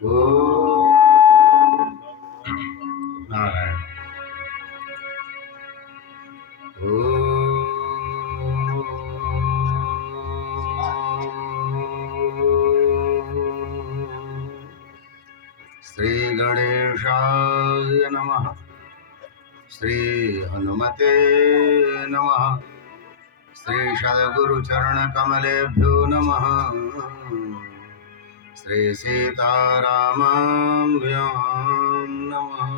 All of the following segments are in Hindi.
ओम नारायण। श्री गणेशाय नमः। श्री हनुमते नमः। श्री सद्गुरु चरण कमलेभ्यो नमः। श्री सीतारामाभ्यां नमः।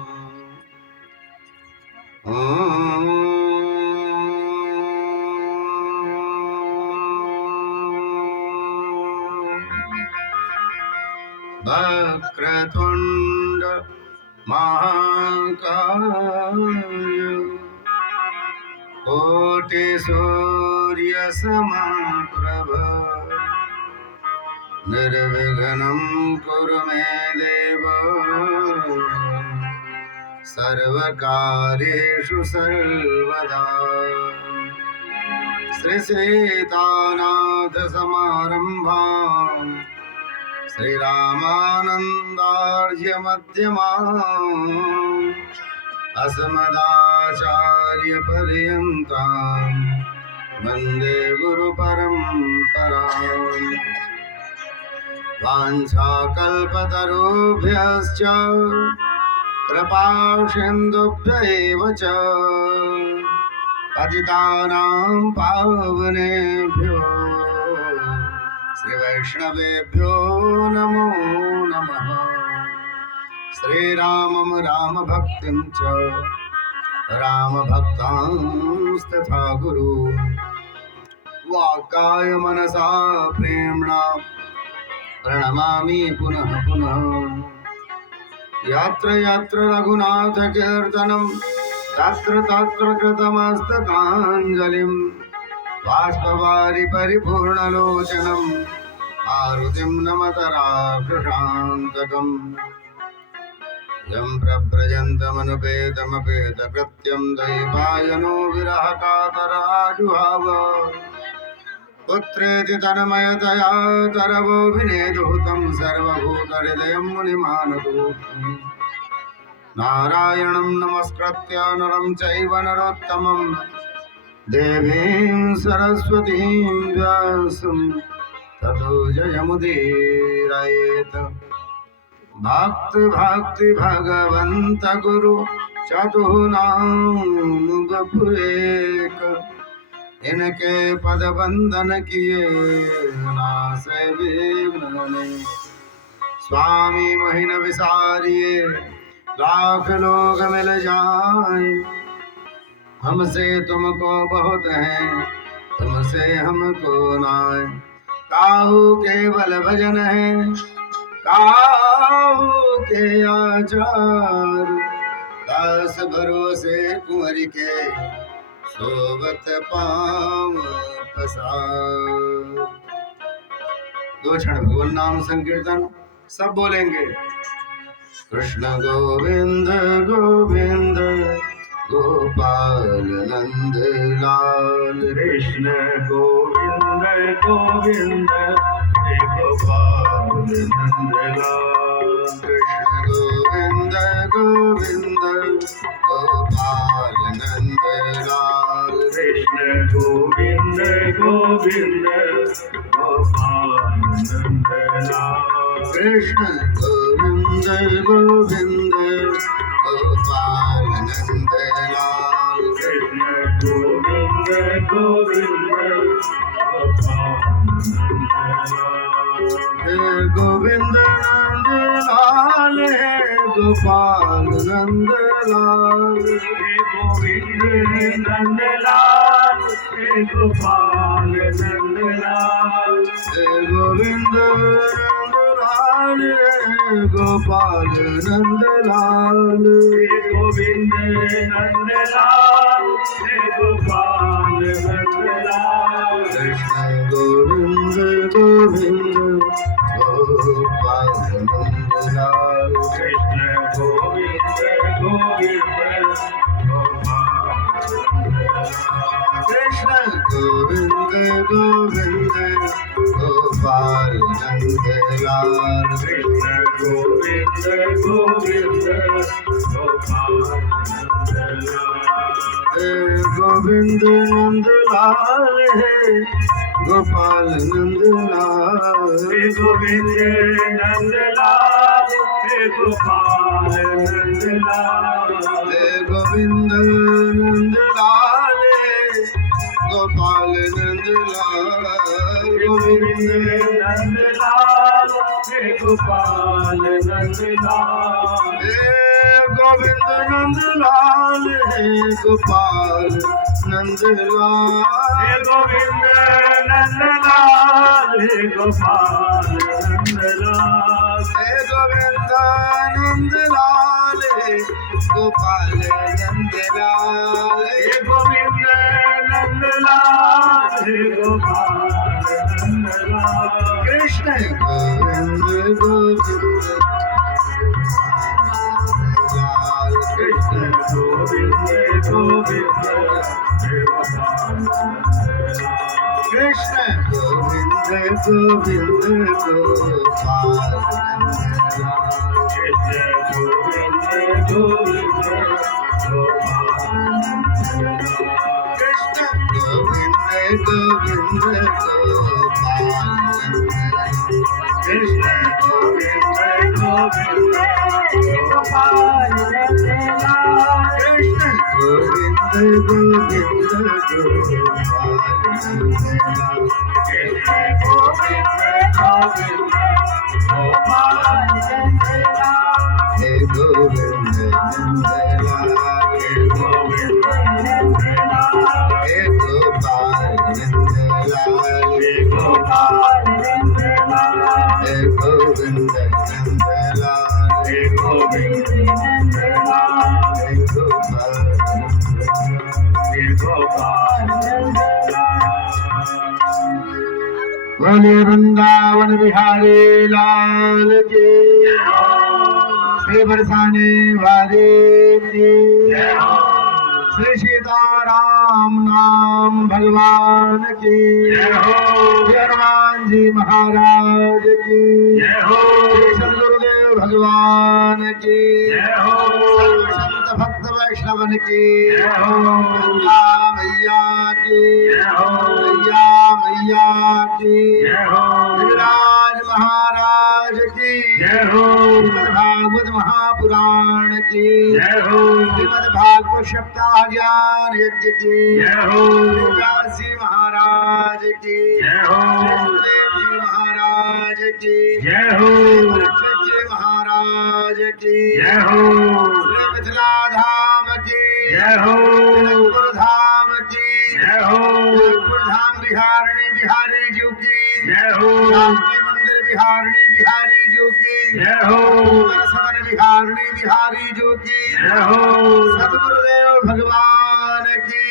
वक्रतुंड महाकाय कोटि सूर्य समप्रभ निर्विघ्नं कुरु मे देव सर्वकार्येषु सर्वदा। श्री सीतानाथ समारंभां श्रीरामानन्दार्य मध्यमाम् अस्मदाचार्य पर्यन्तां वन्दे गुरुपरम्पराम्। वाञ्छाकल्पतरुभ्यश्च कृपासिन्धुभ्य एव च पतितानां पावनेभ्यो श्रीवैष्णवेभ्यो नमो नमः। श्रीरामं रामभक्तिं च रामभक्तांस्तथा गुरु वाक्काय मनसा प्रेम्णा प्रणमामि पुनः पुनः। यत्र यत्र रघुनाथ कीर्तनं तत्र तत्र कृतमस्तकाञ्जलिं बाष्पवारि परिपूर्णलोचनं मारुतिं नमत राक्षसान्तकम्। यं प्रव्रजन्तमनुपेतमपेतकृत्यं दैवायनो विरहकातराजुहाव पुत्रेति तन्मयतया तरवोऽभिनेदुतं सर्वभूतहृदयं मुनिमानतोऽस्मि। नारायणं नमस्कृत्य नरं चैव नरोत्तमं देवीं सरस्वतीं व्यासं ततो जयमुदीरयेत्। भक्ति भगवन्त गुरु चतुर्नाम बपुएक इनके पद बंदन किए नासे विघ्न। स्वामी महीन विसारिये लाख लोग मिल जाए हमसे तुमको बहुत है तुमसे हमको नाय। काहू केवल भजन है काहू के आचार दास भरोसे कुंवर के सोबत पाँव पसार। दो क्षण भगवान नाम संकीर्तन सब बोलेंगे। कृष्ण गोविंद गोविंद गोपाल नंद लाल। कृष्ण गोविंद गोविंद गोपाल नंद लाल। कृष्ण गोविंद गोविंद गोपाल नंद लाल। कृष्ण गोविंद गोविंद गोपाल नंद लाल। कृष्ण गोविंद गोविंद गोपाल नंद लाल। कृष्ण गोविंद गोविंद गोविंद नंद लाल है गोपाल नंद लाल। गोविंद नंद लाल है गोपाल नंद लाल। गोविंद नंद लाल है गोपाल नंद लाल। गोविंद नंद लाल है गोपाल नंद लाल। कृष्ण गोविंद गोविंद गोपाल नंद लाल। कृष्ण गोविंद गोविंद गोपाल। कृष्ण गोविंद गोविंद गोपाल नंद लाल कृष्ण गोविंद गोविंद गोपाल गोविंद नंद लाल है गोपाल नंद लाल गोविंद नंद लाल गोपाल नंद लाल गोविंद नंद लाल गोपाल नंद लाल गोविंद नंद लाल गोपाल नंद लाल गोविंद नंद लाल गोपाल नंद लाल गोविंद नंद लाल गोपाल नंद लाल गोविंद नंद लाल गोपाल नंद लाल गोविंद नंद लाल गोपाल नंद लाल कृष्ण गोविंद गोविंद लाल कृष्ण गोविंद गोविंद कृष्ण गोविंद गोविंद गोपाल कृष्ण गोविंद गोविंद कृष्ण गोविंद गोविंद गोपाल कृष्ण गोविंद गोविंद गोपाल कृष्ण गोविंद गोविंद गोपाल कृष्ण गोविंद गोविंद गोपाल हे गोविंद नंदलाल गोविंद नंदलाल हे गोपाल नंदलाल गोपाल नंदलाल हे गोविंद नंदलाल हे गोविंद नंदलाल हे गोपाल हे गोपाल बोले वृंदावन बिहारी लाल की श्री बरसाने वाले की श्री सीताराम नाम भगवान की हनुमान जी महाराज की श्री सदगुरुदेव भगवान की संत भक्त वैष्णवन की गंगा मैया की मैया मैया की गिरिराज महाराज की श्रीमद् भागवत महापुराण की श्रीमद् भागवत सप्ताह ज्ञान यज्ञ की काशी महाराज की सुखदेव जी महाराज की परीक्षित जी महाराज की श्री मिथिला धाम की जनकपुर धाम की जनकपुर धाम बिहारणी बिहारी जी की शांति मंदिर बिहारणी बिहारी जी की सदन बिहारणी बिहारी जी की सदगुरुदेव भगवान की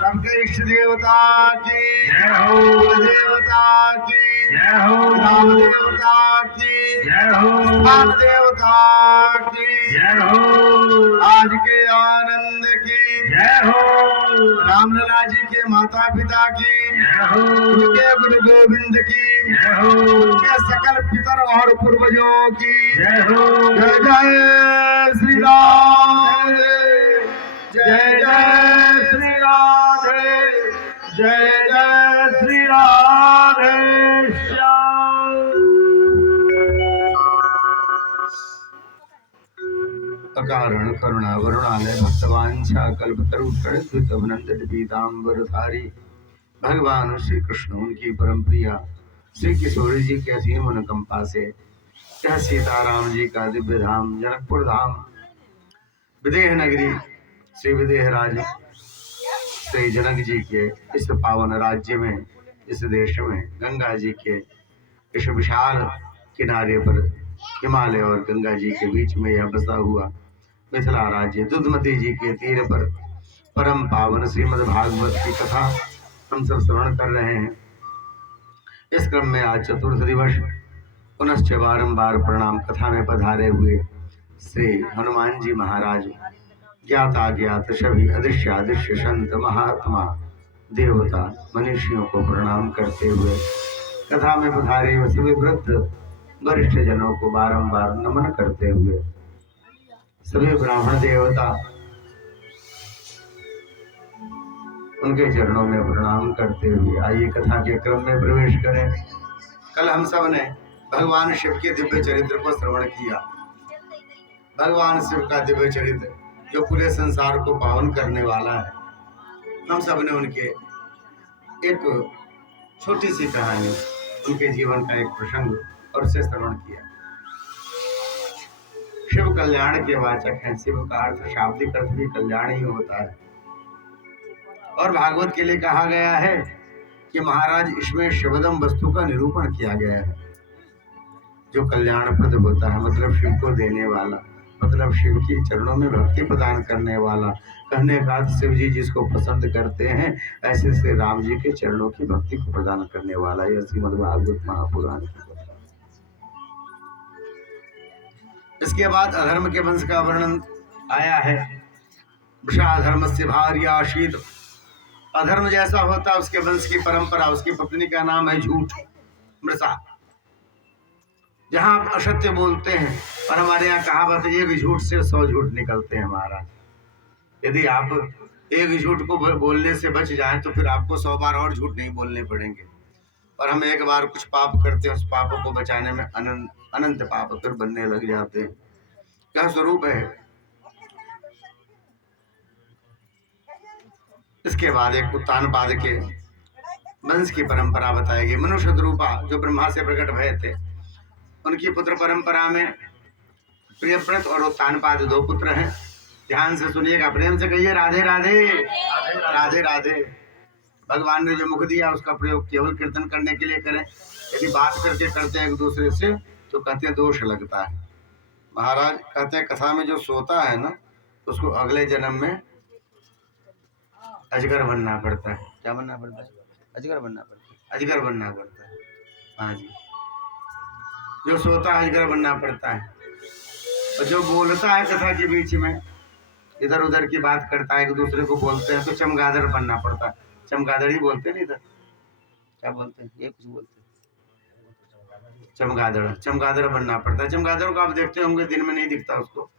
सबके इष्ट देवता की देवता की राम देवता की स्थान देवता की आज के आनंद की रामलला जी के माता पिता की उनके गुरु गोविंद की उनके सकल पितर और पूर्वजों की जय जय श्री राम जय जय श्री राधे जय जय श्री राधे श्याम। अकारण करुणा वरुणालय भक्तवांछा कल्पतरुणंदीतांबरधारी भगवान श्री कृष्ण उनकी परम प्रिया श्री किशोरी जी के असीम अनुकंपा से यह सीताराम जी का दिव्य धाम जनकपुर धाम विदेह नगरी श्री विदेह राज श्री जनक जी के इस पावन राज्य में इस देश में गंगा जी के इस विशाल किनारे पर हिमालय और गंगा जी के बीच में यह बसा हुआ मिथिला राज्य दुधमती जी के तीर पर परम पावन श्रीमद् भागवत की कथा हम सब श्रवण कर रहे हैं। इस क्रम में आज चतुर्थ दिवस पुनश्च बारंबार प्रणाम कथा में पधारे हुए श्री हनुमान जी महाराज ज्ञात अज्ञात सभी अदृश्य अदृश्य संत महात्मा देवता मनुष्यों को प्रणाम करते हुए कथा में पधारे हुए सभी वृद्ध वरिष्ठ जनों को बारंबार नमन करते हुए सभी ब्राह्मण देवता उनके चरणों में प्रणाम करते हुए आइए कथा के क्रम में प्रवेश करें। कल हम सब ने भगवान शिव के दिव्य चरित्र को श्रवण किया। भगवान शिव का दिव्य चरित्र जो पूरे संसार को पावन करने वाला है। हम सब ने उनके एक छोटी सी कहानी, उनके जीवन का एक प्रसंग और उसे श्रवण किया। शिव कल्याण के वाचक हैं। शिव का अर्थ शाब्दिक अर्थ भी कल्याण ही होता है। और भागवत के लिए कहा गया है कि महाराज इसमें शिवदम वस्तु का निरूपण किया गया है जो कल्याणप्रद होता है, मतलब शिव को देने वाला, मतलब शिव की चरणों में भक्ति प्रदान करने वाला। कहने का शिव जी जिसको पसंद करते हैं ऐसे श्री राम जी के चरणों की भक्ति को प्रदान करने वाला। यह श्रीमद् भागवत महापुराण की कथा। इसके बाद अधर्म के वंश का वर्णन आया है। वृषाधर्म से भार्य आशीत, अधर्म जैसा होता उसके वंश की परंपरा, उसकी पत्नी का नाम है झूठ, मृषा। जहां आप असत्य बोलते हैं, और हमारे यहाँ कहावत है एक झूठ से 100 झूठ निकलते हैं महाराज। यदि आप एक झूठ को बोलने से बच जाएं तो फिर आपको 100 बार और झूठ नहीं बोलने पड़ेंगे। और हम एक बार कुछ पाप करते हैं, उस पापों को बचाने में अनंत पाप फिर बनने लग जाते हैं। क्या स्वरूप है। इसके बाद एक उत्तानपाद के वंश की परंपरा बताई गई। मनुष्य रूपा जो ब्रह्मा से प्रकट भय थे, उनकी पुत्र परंपरा में प्रियव्रत और उत्तानपाद 2 पुत्र हैं। ध्यान से सुनिएगा, प्रेम से कहिए राधे राधे राधे राधे। भगवान ने जो मुख दिया उसका प्रयोग केवल कीर्तन करने के लिए करें। यदि बात करके करते हैं एक दूसरे से तो कहते हैं दोष लगता है। महाराज कहते हैं कथा में जो सोता है ना उसको अगले जन्म में अजगर बनना पड़ता है। क्या बनना पड़ता है? अजगर बनना पड़ता है। अजगर बनना पड़ता है। हाँ जी, जो सोता है अजगर बनना पड़ता है। और जो बोलता है कथा के बीच में इधर उधर की बात करता है, एक दूसरे को बोलते हैं तो चमगादड़ बनना पड़ता है। चमगादड़ ही बोलते हैं। इधर क्या बोलते हैं? ये कुछ बोलते हैं चमगादड़। चमगादड़ बनना पड़ता है। चमगादड़ को आप देखते होंगे दिन में नहीं दिखता, उसको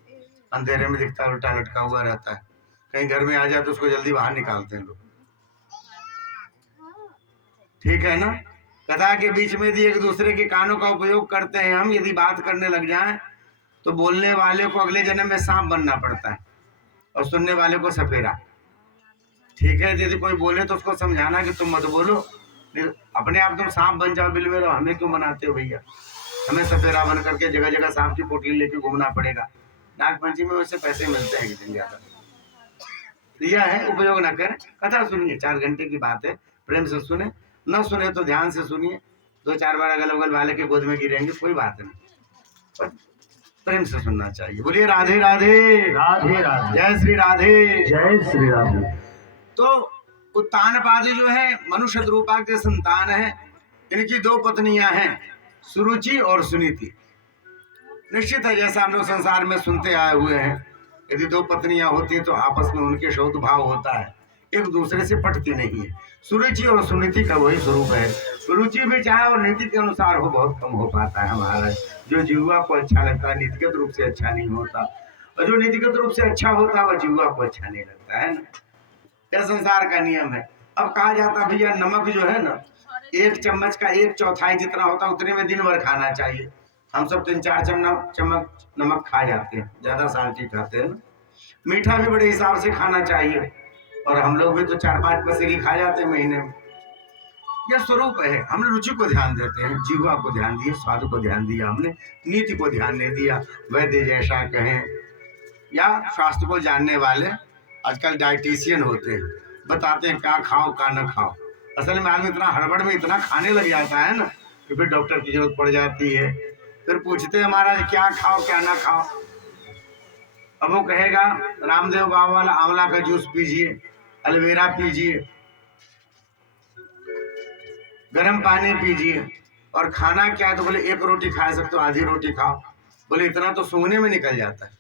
अंधेरे में दिखता है, उल्टा लटका हुआ रहता है। कहीं घर में आ जाए तो उसको जल्दी बाहर निकालते हैं लोग। ठीक है ना। कथा के बीच में यदि एक दूसरे के कानों का उपयोग करते हैं हम, यदि बात करने लग जाएं तो बोलने वाले को अगले जन्म में सांप बनना पड़ता है और सुनने वाले को सपेरा। ठीक है, यदि कोई बोले तो उसको समझाना कि तुम मत बोलो, अपने आप तुम सांप बन जाओ, बिल में रहो, हमें क्यों बनाते हो भैया? हमें सपेरा बन करके जगह जगह सांप की पोटली लेके घूमना पड़ेगा। नागपंचमी में उससे पैसे मिलते हैं कितने ज्यादा। दिया है, उपयोग ना करें। कथा सुनिए, 4 घंटे की बात है, प्रेम से सुने। न सुने तो ध्यान से सुनिए। 2-4 बार अगल बगल वाले के गोद में गिरेंगे, कोई बात नहीं, पर प्रेम से सुनना चाहिए। बोलिए राधे राधे राधे राधे। जय श्री राधे जय श्री राधे। तो उत्तानपाद जो है मनुष्य रूपा के संतान है। इनकी 2 पत्नियां हैं, सुरुचि और सुनीति। निश्चित है, जैसा हम लोग संसार में सुनते आए हुए हैं, यदि 2 पत्नियां होती हैं तो आपस में उनके शौत भाव होता है, एक दूसरे से पटती नहीं है। सुरुचि और सुनीति का वही स्वरूप है। सुरुचि भी चाहे और नीति के अनुसार हो, बहुत कम हो पाता है हमारा। जो जीवा को अच्छा लगता है नीतिगत रूप से अच्छा नहीं होता, और जो नीतिगत रूप से अच्छा होता है वह जीवा को अच्छा नहीं लगता है ना। यह संसार का नियम है। अब कहा जाता भैया नमक जो है ना, 1 चम्मच का 1/4 जितना होता है उतने में दिन भर खाना चाहिए। हम सब 3-4 चम्मच नमक खा जाते हैं, ज्यादा साल्टी खाते हैं ना। मीठा भी बड़े हिसाब से खाना चाहिए, और हम लोग भी तो 4-5 पैसे की खा जाते हैं महीने में। यह स्वरूप है। हमने रुचि को ध्यान देते हैं, जीवा को ध्यान दिया, स्वाद को ध्यान दिया, हमने नीति को ध्यान नहीं दिया। वैद्य जैसा कहें या स्वास्थ्य को जानने वाले आजकल डाइटिशियन होते हैं, बताते हैं क्या खाओ क्या न खाओ। असल में आदमी इतना हड़बड़ में इतना खाने लग जाता है ना कि फिर डॉक्टर की जरूरत पड़ जाती है। फिर पूछते हैं महाराज क्या खाओ क्या ना खाओ। अब वो कहेगा रामदेव बाबा वाला आंवला का जूस पीजिए, एलोवेरा पीजिए, गर्म पानी पीजिए। और खाना क्या है तो बोले 1 रोटी खा सकते हो, आधी रोटी खाओ। बोले इतना तो सूंघने में निकल जाता है।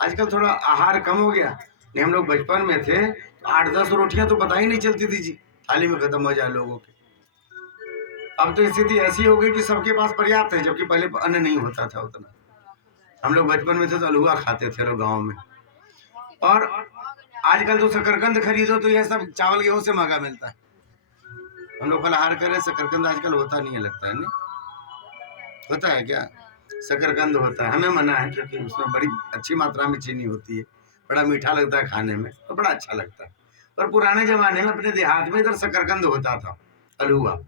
आजकल थोड़ा आहार कम हो गया। नहीं हम लोग बचपन में थे तो 8-10 रोटियां तो पता ही नहीं चलती थी जी, थाली में खत्म हो जाए लोगों के। अब तो स्थिति ऐसी हो गई कि सबके पास पर्याप्त है, जबकि पहले अन्न नहीं होता था उतना। हम लोग बचपन में थे तो हलवा खाते थे लोग गाँव में, और आजकल तो शकरकंद खरीदो तो यह सब चावल गेहूं से महंगा मिलता है। हम लोग फलाहार करें, शकरकंद आजकल होता नहीं है, लगता है नहीं होता है क्या? शकरकंद होता है, हमें मना है क्योंकि उसमें बड़ी अच्छी मात्रा में चीनी होती है, बड़ा मीठा लगता है खाने में और बड़ा अच्छा लगता है। पर पुराने जमाने में अपने देहात में इधर शकरकंद होता था, हलवा।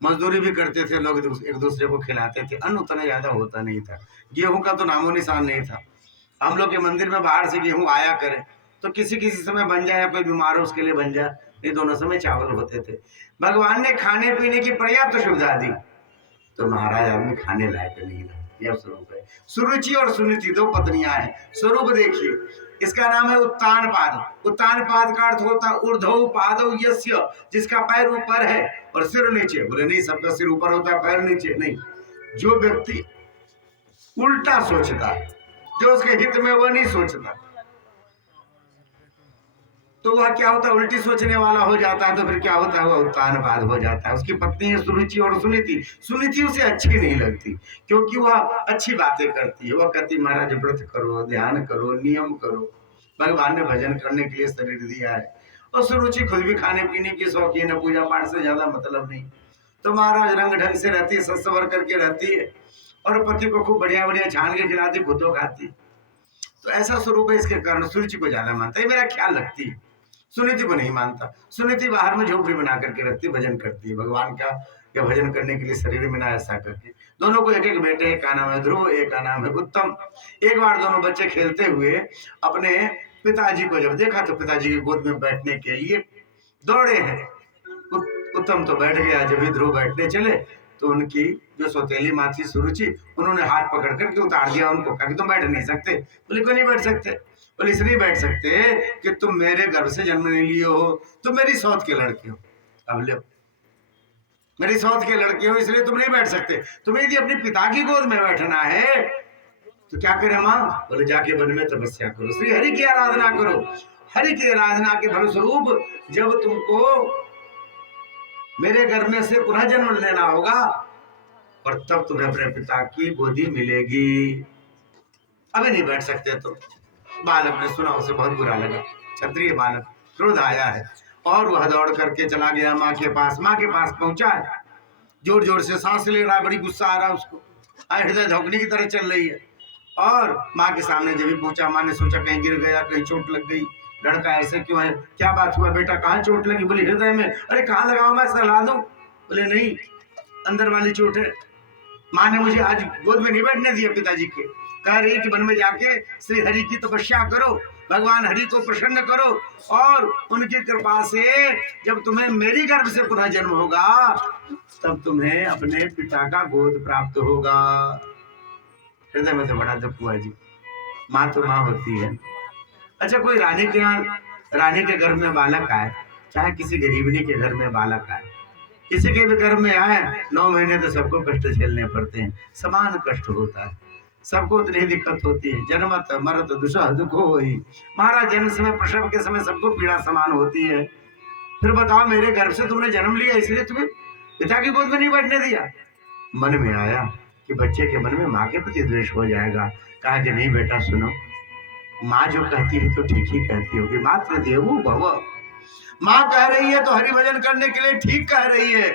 मजदूरी भी करते थे लोग, एक दूसरे को खिलाते थे, अन्न उतना ज्यादा होता नहीं था, गेहूं का तो नामो निशान नहीं था। हम लोग के मंदिर में बाहर से गेहूं आया करे तो किसी किसी समय बन जाए, कोई बीमार हो उसके लिए बन जाए, ये दोनों समय चावल होते थे। भगवान ने खाने पीने की पर्याप्त सुविधा दी, तो महाराज आदमी खाने लायक नहीं रहा। यह स्वरूप है। सुरुचि और सुनीति दो पत्नियां हैं। स्वरूप देखिए, इसका नाम है उत्तान पाद। उत्तान पाद का अर्थ होता है ऊर्ध्व पादौ यस्य, जिसका पैर ऊपर है और सिर नीचे। बोले नहीं, सबका सिर ऊपर होता है पैर नीचे नहीं। जो व्यक्ति उल्टा सोचता है, जो उसके हित में वो नहीं सोचता, तो वह क्या होता है, उल्टी सोचने वाला हो जाता है। तो फिर क्या होता है, वह उत्तानपाद हो जाता है। उसकी पत्नी है सुरुचि और सुनीति। सुनीति उसे अच्छी नहीं लगती क्योंकि वह अच्छी बातें करती है। वह कहती महाराज व्रत करो, ध्यान करो, नियम करो, भगवान ने भजन करने के लिए शरीर दिया है। और सुरुचि खुद भी खाने पीने की शौकीन है, पूजा पाठ से ज्यादा मतलब नहीं। तो महाराज रंग ढंग से रहती है, सत्सवर करके रहती है, और पति को खूब बढ़िया बढ़िया छान के खिलाती, खुद तो खाती। तो ऐसा स्वरूप है, इसके कारण सुरुचि को ज्यादा मानता है, मेरा ख्याल रखती है, सुनीति को नहीं मानता। सुनीति बाहर में झोपड़ी बना करके रखती, भजन करती है भगवान का, या भजन करने के लिए शरीर में ना ऐसा करके। दोनों को एक एक बेटे, एक का नाम है ध्रुव, एक का नाम है उत्तम। एक बार दोनों बच्चे खेलते हुए अपने पिताजी को जब देखा तो पिताजी की गोद में बैठने के लिए दौड़े हैं। उत्तम तो बैठ गया, जब भी ध्रुव बैठने चले तो उनकी जो सौतेली माँ थी सुरुचि, उन्होंने हाथ पकड़ करके उतार दिया उनको, कहा कि तुम बैठ नहीं सकते। बोले क्यों नहीं बैठ सकते? बोले इसलिए बैठ सकते कि तुम मेरे गर्भ से जन्म नहीं लिए हो, तुम मेरी सौत के लड़के हो। अब लो, मेरी सौत के लड़के हो, इसलिए तुम नहीं बैठ सकते। तुम्हें यदि अपने पिता की गोद में बैठना है तो क्या करे माँ? बोले जाके वन में तपस्या करो, श्री हरि की आराधना करो। हरि की आराधना के फलस्वरूप जब तुमको मेरे गर्भ में से पुनः जन्म लेना होगा, और तब तुम्हें अपने पिता की गोदी मिलेगी। अभी नहीं बैठ सकते। तो बालक ने सुना, उसे बहुत बुरा लगा, क्षत्रिय बालक, क्रोध आया है, और वह दौड़ करके चला गया माँ के पास। माँ के पास पहुंचा है, जोर जोर से सांस ले रहा है, बड़ी गुस्सा आ रहा है उसको, हृदय धोखने की तरह चल रही है। और माँ के सामने जब भी पहुंचा, माँ ने सोचा कहीं गिर गया, कहीं चोट लग गई, लड़का ऐसे क्यों है, क्या बात हुआ बेटा, कहाँ चोट लगी? बोली हृदय में। अरे कहाँ लगाऊं मैं, सलाह दूं? बोले नहीं, अंदर वाली चोट है। माँ ने मुझे आज गोद में नहीं बैठने दिया पिताजी के, कह रही कि वन में जाके श्री हरि की तपस्या करो, भगवान हरि को प्रसन्न करो, और उनकी कृपा से जब तुम्हें मेरी गर्भ से पुनः जन्म होगा तब तुम्हें अपने पिता का गोद प्राप्त होगा। हृदय में तो बड़ा दुख हुआ जी, माँ तो माँ होती है। अच्छा, कोई रानी के यहाँ, रानी के घर में बालक आए, चाहे किसी गरीबनी के घर में बालक आए, किसी के भी घर में आए, 9 महीने तो सबको कष्ट झेलने पड़ते हैं, समान कष्ट होता है, सबको उतनी ही दिक्कत होती है। जन्मत मरत दुसह दुख हो ही। महाराज जन्म समय, प्रसव के समय सबको पीड़ा समान होती है। फिर बताओ, मेरे गर्भ से तुमने जन्म लिया, इसलिए तुम्हें पिता की गोद में नहीं बैठने दिया? मन में आया कि बच्चे के मन में माँ के प्रति द्वेष हो जाएगा। कहा कि नहीं बेटा सुनो, माँ जो कहती है तो ठीक ही कहती होगी, मात्र देवो भव। माँ कह रही है तो हरि भजन करने के लिए ठीक कह रही है।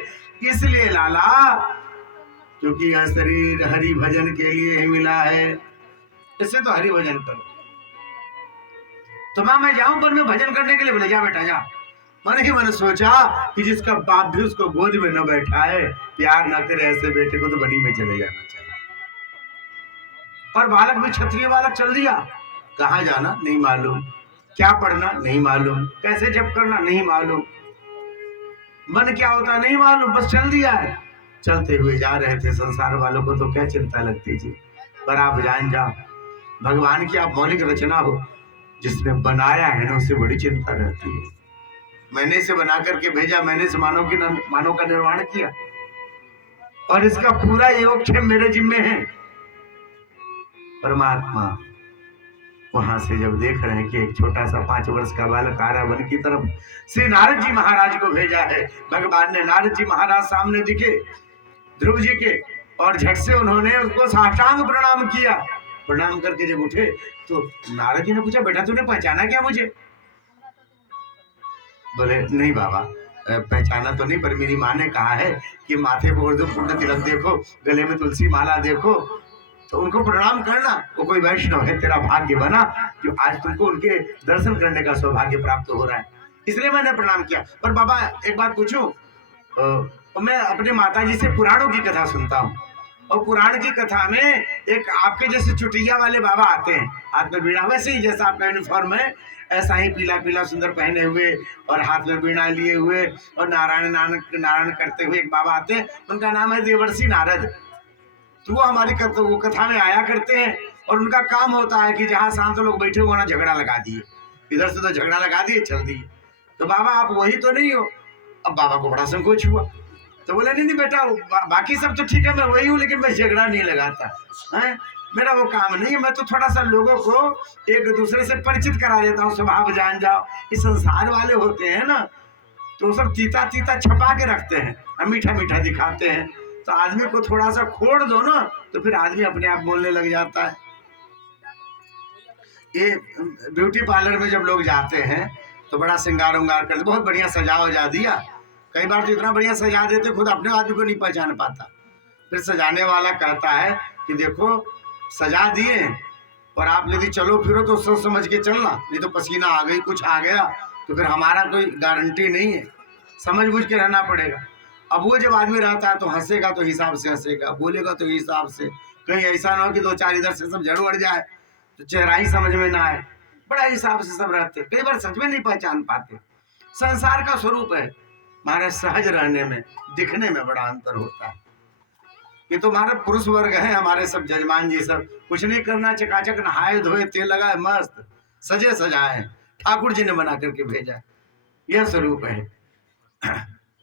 इसलिए लाला, क्योंकि यह शरीर हरि भजन के लिए ही मिला है, इससे तो हरि भजन करो। तो माँ मैं जाऊं पर मैं भजन करने के लिए? बोले जा बेटा जा। मन ही मन सोचा कि जिसका बाप भी उसको गोद में न बैठाए, प्यार न करे, ऐसे बेटे को तो बनी में चले जाना चाहिए। और बालक भी क्षत्रिय बालक चल दिया। कहाँ जाना नहीं मालूम, क्या पढ़ना नहीं मालूम, कैसे जप करना नहीं मालूम, मन क्या होता नहीं मालूम, बस चल दिया है। चलते हुए जा रहे थे, संसार वालों को तो क्या चिंता लगती जी, पर आप जान जाओ, भगवान की आप मौलिक रचना हो, जिसने बनाया है ना, उससे बड़ी चिंता रहती है। मैंने से बना करके भेजा, मैंने से मानव का निर्माण किया, और इसका पूरा योगक्षेम मेरे जिम्मे है। परमात्मा वहां से जब देख रहे हैं कि एक छोटा सा 5 वर्ष का बालक आ रहा वन की तरफ, श्री नारद जी महाराज को भेजा है। भगवान ने नारद जी महाराज सामने दिखे ध्रुव जी के, और झट से उन्होंने उसको साष्टांग प्रणाम किया। प्रणाम करके जब उठे तो नारद जी ने पूछा, बेटा तूने पहचाना क्या मुझे? बोले, नहीं बाबा, पहचाना तो नहीं, पर मेरी माँ ने कहा है कि माथे पर उर्दू पुण्य तिलक देखो, गले में तुलसी माला देखो, तो उनको प्रणाम करना। वो कोई वैष्णव है, तेरा भाग्य बना जो आज तुमको उनके दर्शन करने का सौभाग्य प्राप्त हो रहा है, इसलिए मैंने प्रणाम किया। पर बाबा एक बात पूछूं, मैं अपने माताजी से पुराणों की कथा सुनता हूँ, और पुराण की कथा में एक आपके जैसे चुटिया वाले बाबा आते हैं, हाथ में बीड़ा, वैसे ही जैसा आपका यूनिफॉर्म है ऐसा ही पीला पीला सुंदर पहने हुए और हाथ में बीड़ा लिए हुए और नारायण नारायण करते हुए एक बाबा आते हैं, उनका नाम है देवर्षि नारद। तो वो हमारी कथा में आया करते हैं, और उनका काम होता है कि जहाँ शांत लोग बैठे हुए ना झगड़ा लगा दिए, इधर से तो झगड़ा लगा दिए, चल दिए। तो बाबा आप वही तो नहीं हो? अब बाबा को बड़ा संकोच हुआ, तो बोले, नहीं बेटा, बाकी सब तो ठीक है, मैं वही हूँ, लेकिन मैं झगड़ा नहीं लगाता है, मेरा वो काम नहीं है। मैं तो थोड़ा सा लोगों को एक दूसरे से परिचित करा देता हूँ, स्वभाव जान जाओ। इस संसार वाले होते हैं ना, तो सब तीता तीता छपा के रखते हैं और मीठा मीठा दिखाते हैं। तो आदमी को थोड़ा सा खोड़ दो ना, तो फिर आदमी अपने आप बोलने लग जाता है। ये ब्यूटी पार्लर में जब लोग जाते हैं तो बड़ा श्रृंगार उंगार करते, बहुत बढ़िया सजा वजा दिया, कई बार तो इतना बढ़िया सजा देते खुद अपने आदमी को नहीं पहचान पाता। फिर सजाने वाला कहता है कि देखो सजा दिए, और आप यदि चलो फिरो तो सोच समझ के चलना, नहीं तो पसीना आ गई, कुछ आ गया तो फिर हमारा कोई गारंटी नहीं है, समझ बुझ के रहना पड़ेगा। अब वो जब आदमी रहता है तो हंसेगा तो हिसाब से हंसेगा, बोलेगा तो हिसाब से, कहीं ऐसा ना हो कि 2-4 इधर से सब जड़ उड़ जाए तो चेहरा ही समझ में ना आए। बड़ा हिसाब से सब रहते, कई बार सच में नहीं पहचान पाते। संसार का स्वरूप है, हमारे सहज रहने में दिखने में बड़ा अंतर होता है। ये तो हमारे पुरुष वर्ग है, हमारे सब जजमान जी सब कुछ नहीं करना, चकाचक नहाए धोए तेल लगाए मस्त सजे सजाए, ठाकुर जी ने बना करके भेजा, यह स्वरूप है।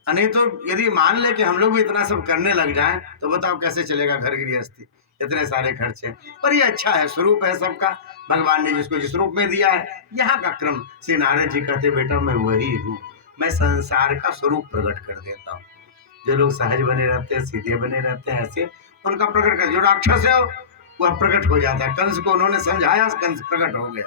नहीं तो यदि मान ले कि हम लोग भी इतना सब करने लग जाएं तो बताओ कैसे चलेगा घर गृहस्थी, इतने सारे खर्चे। पर ये अच्छा है, स्वरूप है सबका, भगवान ने जिसको जिस रूप में दिया है। यहाँ का क्रम श्री नारद जी कहते, बेटा मैं वही हूँ, मैं संसार का स्वरूप प्रकट कर देता हूँ। जो लोग सहज बने रहते हैं, सीधे बने रहते हैं, ऐसे उनका प्रकट कर, जो राक्षस है वह प्रकट हो जाता है। कंस को उन्होंने समझाया, कंस प्रकट हो गया,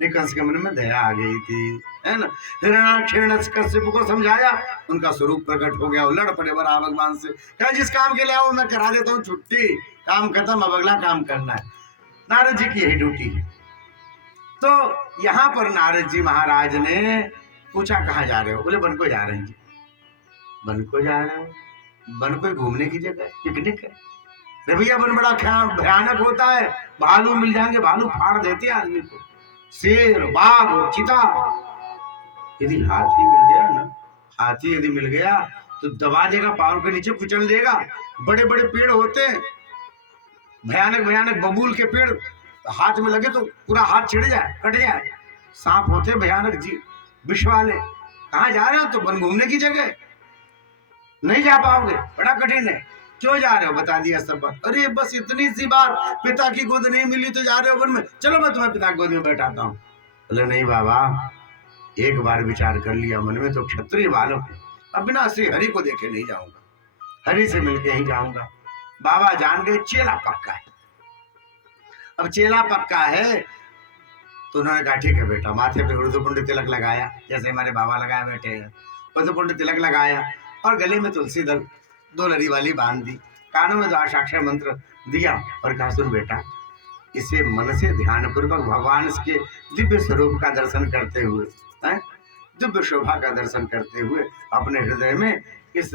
नहीं कंस के मन में दया आ गई थी, है ना। हिरण्याक्ष को समझाया, उनका स्वरूप प्रकट हो गया, वो लड़ पड़े बड़ा भगवान से, क्या जिस काम के लिए आओ मैं करा देता हूँ छुट्टी, काम खत्म, अब अगला काम करना है। नारद जी की यही ड्यूटी है। तो यहाँ पर नारद जी महाराज ने पूछा, कहाँ जा रहे हो? बोले वन को जा रहे हैं जी। वन को जा रहे हो? वन कोई घूमने की जगह, पिकनिक है? अरे भैया वन बड़ा भयानक होता है, भालू मिल जाएंगे, भालू फाड़ देते हैं आदमी को, शेर बाघ चीता, यदि हाथी मिल गया ना, हाथी यदि मिल गया तो दबा देगा, पाँव के नीचे कुचल देगा। बड़े बड़े पेड़ होते हैं, भयानक भयानक बबूल के पेड़, हाथ में लगे तो पूरा हाथ छिड़ जाए, कट जाए। सांप होते भयानक जी विष वाले। कहाँ जा रहे हो? तो वन घूमने की जगह, नहीं जा पाओगे, बड़ा कठिन है। क्यों जा रहे हो? बता दिया सब बात। अरे बस इतनी सी बात, पिता की गोद नहीं मिली तो जा रहे हो वन में, चलो मैं तुम्हें पिता की गोद में बैठाता हूँ। बोले नहीं बाबा, एक बार विचार कर लिया मन में, तो क्षत्रिय बालक हूँ, अब बिना श्री हरि को देखे नहीं जाऊंगा, हरि से मिलके ही जाऊंगा। बाबा जान गए चेला पक्का है। अब चेला पक्का है तो उन्होंने कहा ठीक है बेटा, माथे पे उर्दुपुंड तिलक लगाया, जैसे हमारे बाबा लगाए बैठे हैं, उर्दुपुंड तिलक लगाया, और गले में तुलसी दल 2 लड़ी वाली बांध दी, कानों में 2 द्वादशाक्षर मंत्र दिया, और कहा सुन बेटा, इसे मन से ध्यान पूर्वक भगवान के दिव्य स्वरूप का दर्शन करते हुए, दिव्य शोभा का दर्शन करते हुए अपने हृदय में इस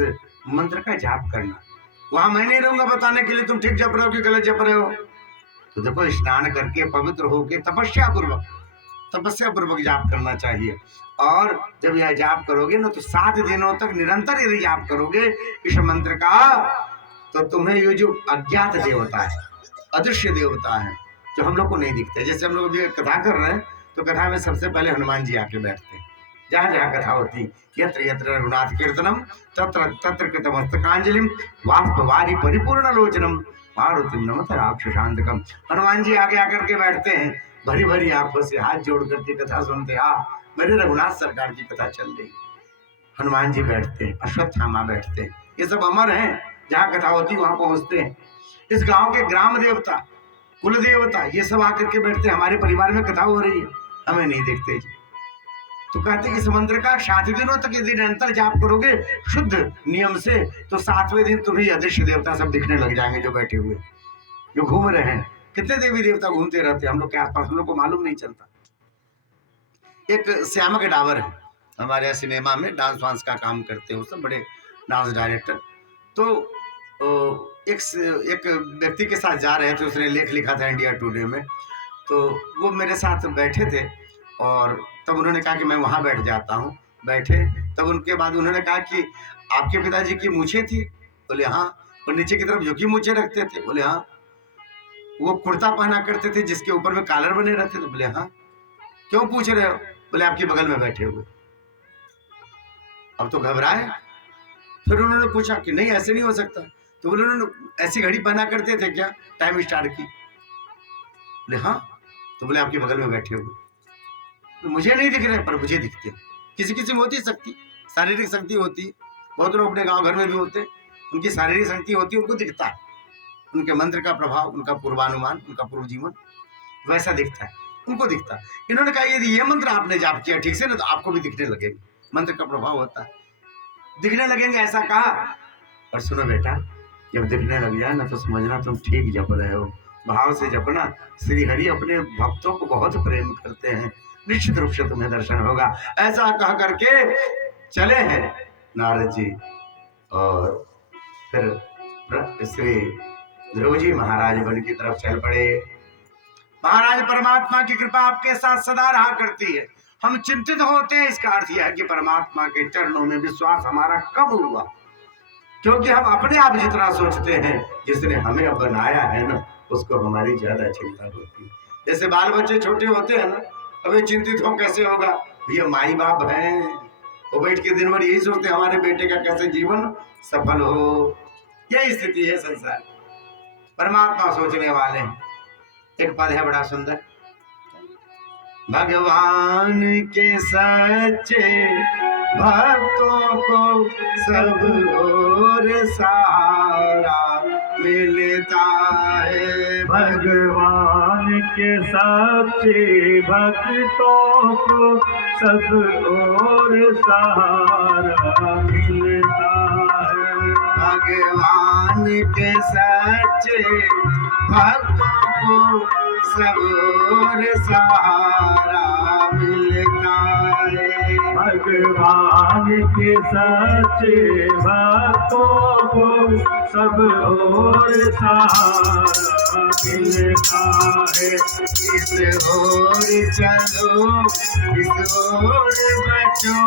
मंत्र का जाप करना। वहां मैं नहीं रहूंगा बताने के लिए तुम ठीक जप रहे हो कि गलत जप रहे हो। तो देखो, स्नान करके पवित्र होके तपस्या पूर्वक जाप करना चाहिए। और जब यह जाप करोगे ना, तो 7 दिनों तक निरंतर यदि जाप करोगे इस मंत्र का, तो तुम्हें ये जो अज्ञात देवता है, अदृश्य देवता है, जो हम लोग को नहीं दिखते, जैसे हम लोग अभी कथा कर रहे हैं तो कथा में सबसे पहले हनुमान जी आके बैठते हैं, जहाँ जहाँ कथा होती, यत्र यत्र रघुनाथ कीर्तनम तत्र तत्र कृतमस्तकांजलिम वाष्पवारी परिपूर्ण लोचनम मारुतिम नमत राक्षसांतकम। हनुमान जी आगे आकर के बैठते हैं भरी भरी आंखों से हाथ जोड़ करके कथा सुनते। मेरे रघुनाथ सरकार की कथा चल रही, हनुमान जी बैठते हैं, अश्वत्थामा बैठते हैं, ये सब अमर हैं, जहाँ कथा होती वहां पहुंचते हैं। इस गांव के ग्राम देवता, कुल देवता, ये सब आकर के बैठते हैं। हमारे परिवार में कथा हो रही है, हमें नहीं देखते जी। तो कहते हैं इस मंत्र का 7 दिनों तक यदि निरंतर जाप करोगे शुद्ध नियम से, तो 7वें दिन तुम्हें अदृश्य देवता सब दिखने लग जाएंगे, जो बैठे हुए, जो घूम रहे हैं। कितने देवी देवता घूमते रहते हैं हम लोग के आसपास, हम लोग को मालूम नहीं चलता। एक श्यामक डावर है, हमारे यहाँ सिनेमा में डांस वांस का काम करते हैं, वो सब बड़े डांस डायरेक्टर। तो एक व्यक्ति के साथ जा रहे थे, उसने लेख लिखा था इंडिया टुडे में, तो वो मेरे साथ बैठे थे और तब उन्होंने कहा कि मैं वहाँ बैठ जाता हूँ। बैठे, तब उनके बाद उन्होंने कहा कि आपके पिताजी की मूछें थी? बोले हाँ। और नीचे की तरफ झुकी मूछें रखते थे? बोले हाँ। वो कुर्ता पहना करते थे जिसके ऊपर में कॉलर बने रहते थे? बोले हाँ। क्यों पूछ रहे हो? बोले आपके बगल में बैठे हुए। अब तो घबराए। फिर उन्होंने पूछा कि नहीं ऐसे नहीं हो सकता। तो उन्होंने ऐसी घड़ी पहना करते थे क्या, टाइम स्टार की? बोले हाँ। तो बोले आपके बगल में बैठे हुए। तो मुझे नहीं दिख रहे पर मुझे दिखते। किसी किसी में होती शक्ति, शारीरिक शक्ति होती है, बहुत लोग अपने गांव घर में भी होते हैं, उनकी शारीरिक शक्ति होती है, उनको दिखता है, उनके मंत्र का प्रभाव, उनका पूर्वानुमान, उनका पूर्व जीवन वैसा दिखता है, उनको दिखता है। इन्होंने कहा यदि ये मंत्र आपने जाप किया ठीक से ना, तो आपको भी दिखने लगेंगे, मंत्र का प्रभाव होता है, दिखने लगेंगे, ऐसा कहा। और सुनो बेटा, जब दिखने लग जाए ना तो समझना तुम ठीक जप रहे हो, भाव से जपना। श्री हरि अपने भक्तों को बहुत प्रेम करते हैं, निश्चित रूप से तुम्हें दर्शन होगा। ऐसा कह करके चले हैं नारद जी, और फिर श्री ध्रुव जी महाराज वन की तरफ चल पड़े। महाराज, परमात्मा की कृपा आपके साथ सदा रहा करती है। हम चिंतित होते हैं, इसका अर्थ यह है कि परमात्मा के चरणों में विश्वास हमारा कब हुआ, क्योंकि हम अपने आप जितना सोचते हैं, जिसने हमें अब बनाया है ना, उसको हमारी ज्यादा चिंता होती है। जैसे बाल बच्चे छोटे होते हैं ना, अबे चिंतित हो कैसे होगा, भैया माई बाप हैं, वो बैठ के दिन भर यही सोचते हैं हमारे बेटे का कैसे जीवन सफल हो। यही स्थिति है संसार। परमात्मा सोचने वाले हैं। एक पद है बड़ा सुंदर, भगवान के सच्चे भक्तों को सब और सहारा मिलता है। भगवान के सच्चे भक्तों को सब और सहारा मिलता है। भगवान के सच्चे भक्तों को सब और सहारा मिलता है। भगवान के सच्चे भक्तों को सब और सहारा मिलता है। इस ओर चलो, इस ओर बचो,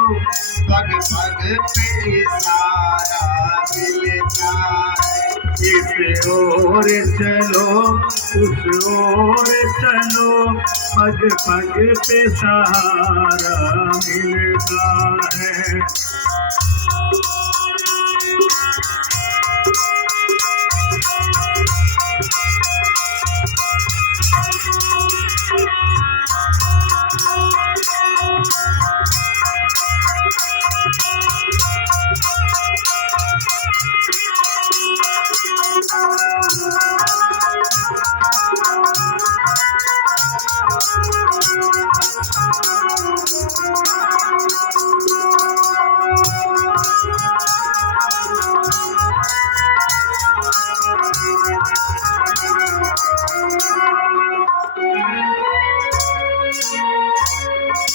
पग पग पे इशारा मिलता है। इस ओर चलो, उस ओर चलो, पग पग पे सहारा मिलता है।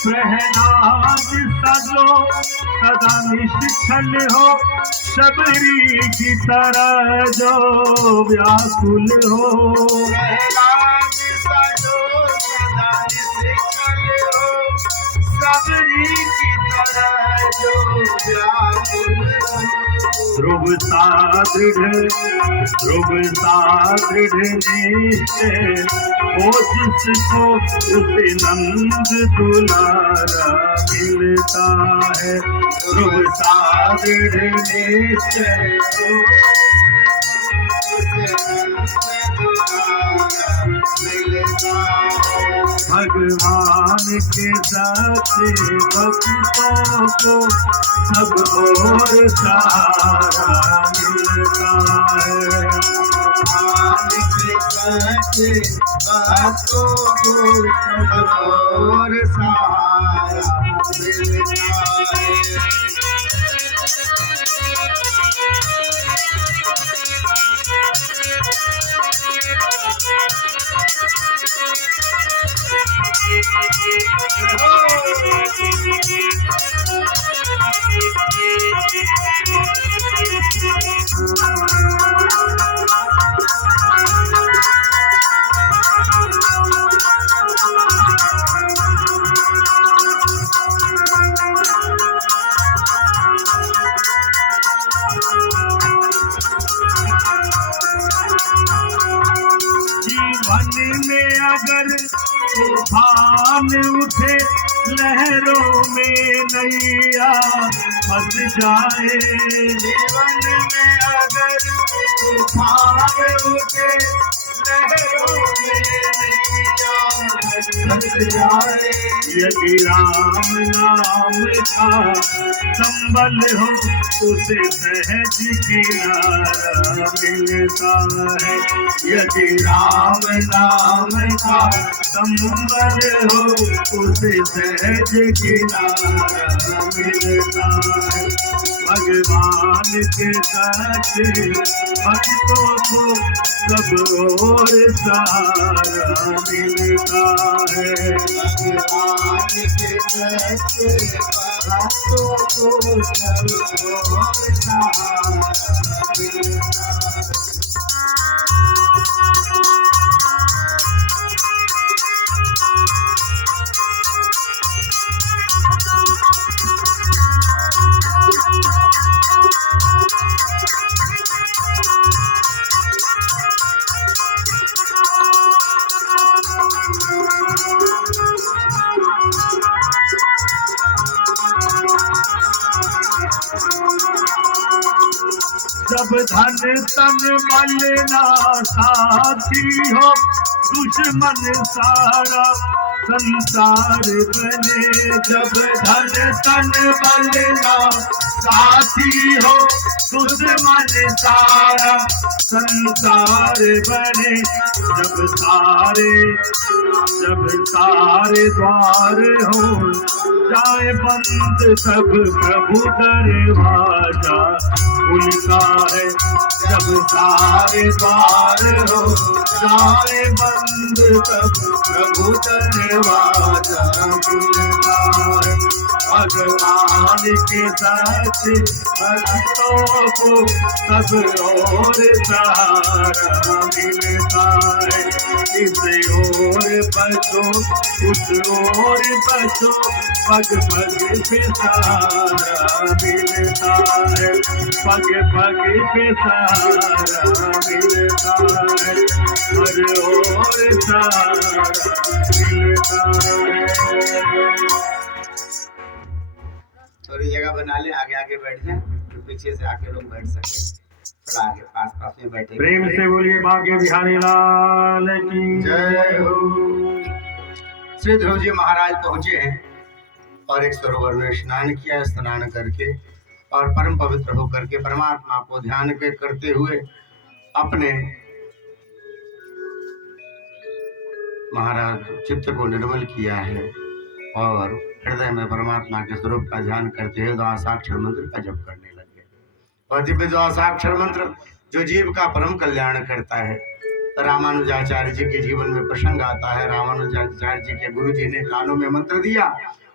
प्रहलाद सजो सदा निश्चल हो, शबरी की तरह जो व्याकुल हो। प्रहलाद सजो सदा निश्चल हो, शबरी की तरह जो व्याकुल हो। ध्रुव सा दृढ़ निश्चय हो, जिसको उसे नंद दुलारा मिलता है। ध्रुव सा दृढ़ निश्चय हो, भगवान के सच्चे भक्तों को सब और सहारा मिलता है। भगवान के सच्चे भक्तों को सब और सहारा मिलता है। जीवन में अगर तूफान उठे लहरों में नैया फंस जाए, जीवन में अगर तूफान उठे लहरों में नैया फंस जाए, यदि राम नाम का संबल हो उसे सहज किनारा मिलता है। यदि राम नाम का संबल हो उसे सहज किनारा मिलता है। भगवान के सच्चे भक्तों को सब और सहारा मिलता है। भगवान के सच्चे भक्तों को सब और सहारा मिलता है। जब धन तन बल ना साथी हो दुश्मन सारा संसार बने। जब धन तन बल ना साथी हो दुश्मन सारा संसार बने। जब सारे द्वार हो जाए बंद सब प्रभु दरवाजा खुलता है। जब सारे द्वार हो जाए बंद तब प्रभु दरवाजा खुलता है। भगवान के सच्चे भक्तों को सब और सहारा मिलता है। इस ओर बचो उस ओर बचो पग पग पे सहारा मिलता है। पग पग पे सहारा मिलता है। हर ओर सहारा मिलता है। थोड़ी जगह बना ले, आगे आगे बैठ जाए तो पीछे से आके लोग बैठ सके। थोड़ा आगे पास पास में बैठे। प्रेम से बोलिए बांके बिहारी लाल की जय हो। श्री ध्रुव जी महाराज पहुंचे हैं और एक सरोवर में स्नान किया। स्नान करके और परम पवित्र होकर के परमात्मा को ध्यान करते हुए अपने महाराज चित्त को निर्मल किया है और हृदय में परमात्मा के स्वरूप का ध्यान करते हुए द्वादशाक्षर मंत्र का जप करने लगे। और दिव्य द्वादशाक्षर मंत्र जो जीव का परम कल्याण करता है। रामानुजाचार्य जी के जीवन में प्रसंग आता है। रामानुजाचार्य जी के गुरु जी ने कानों में मंत्र दिया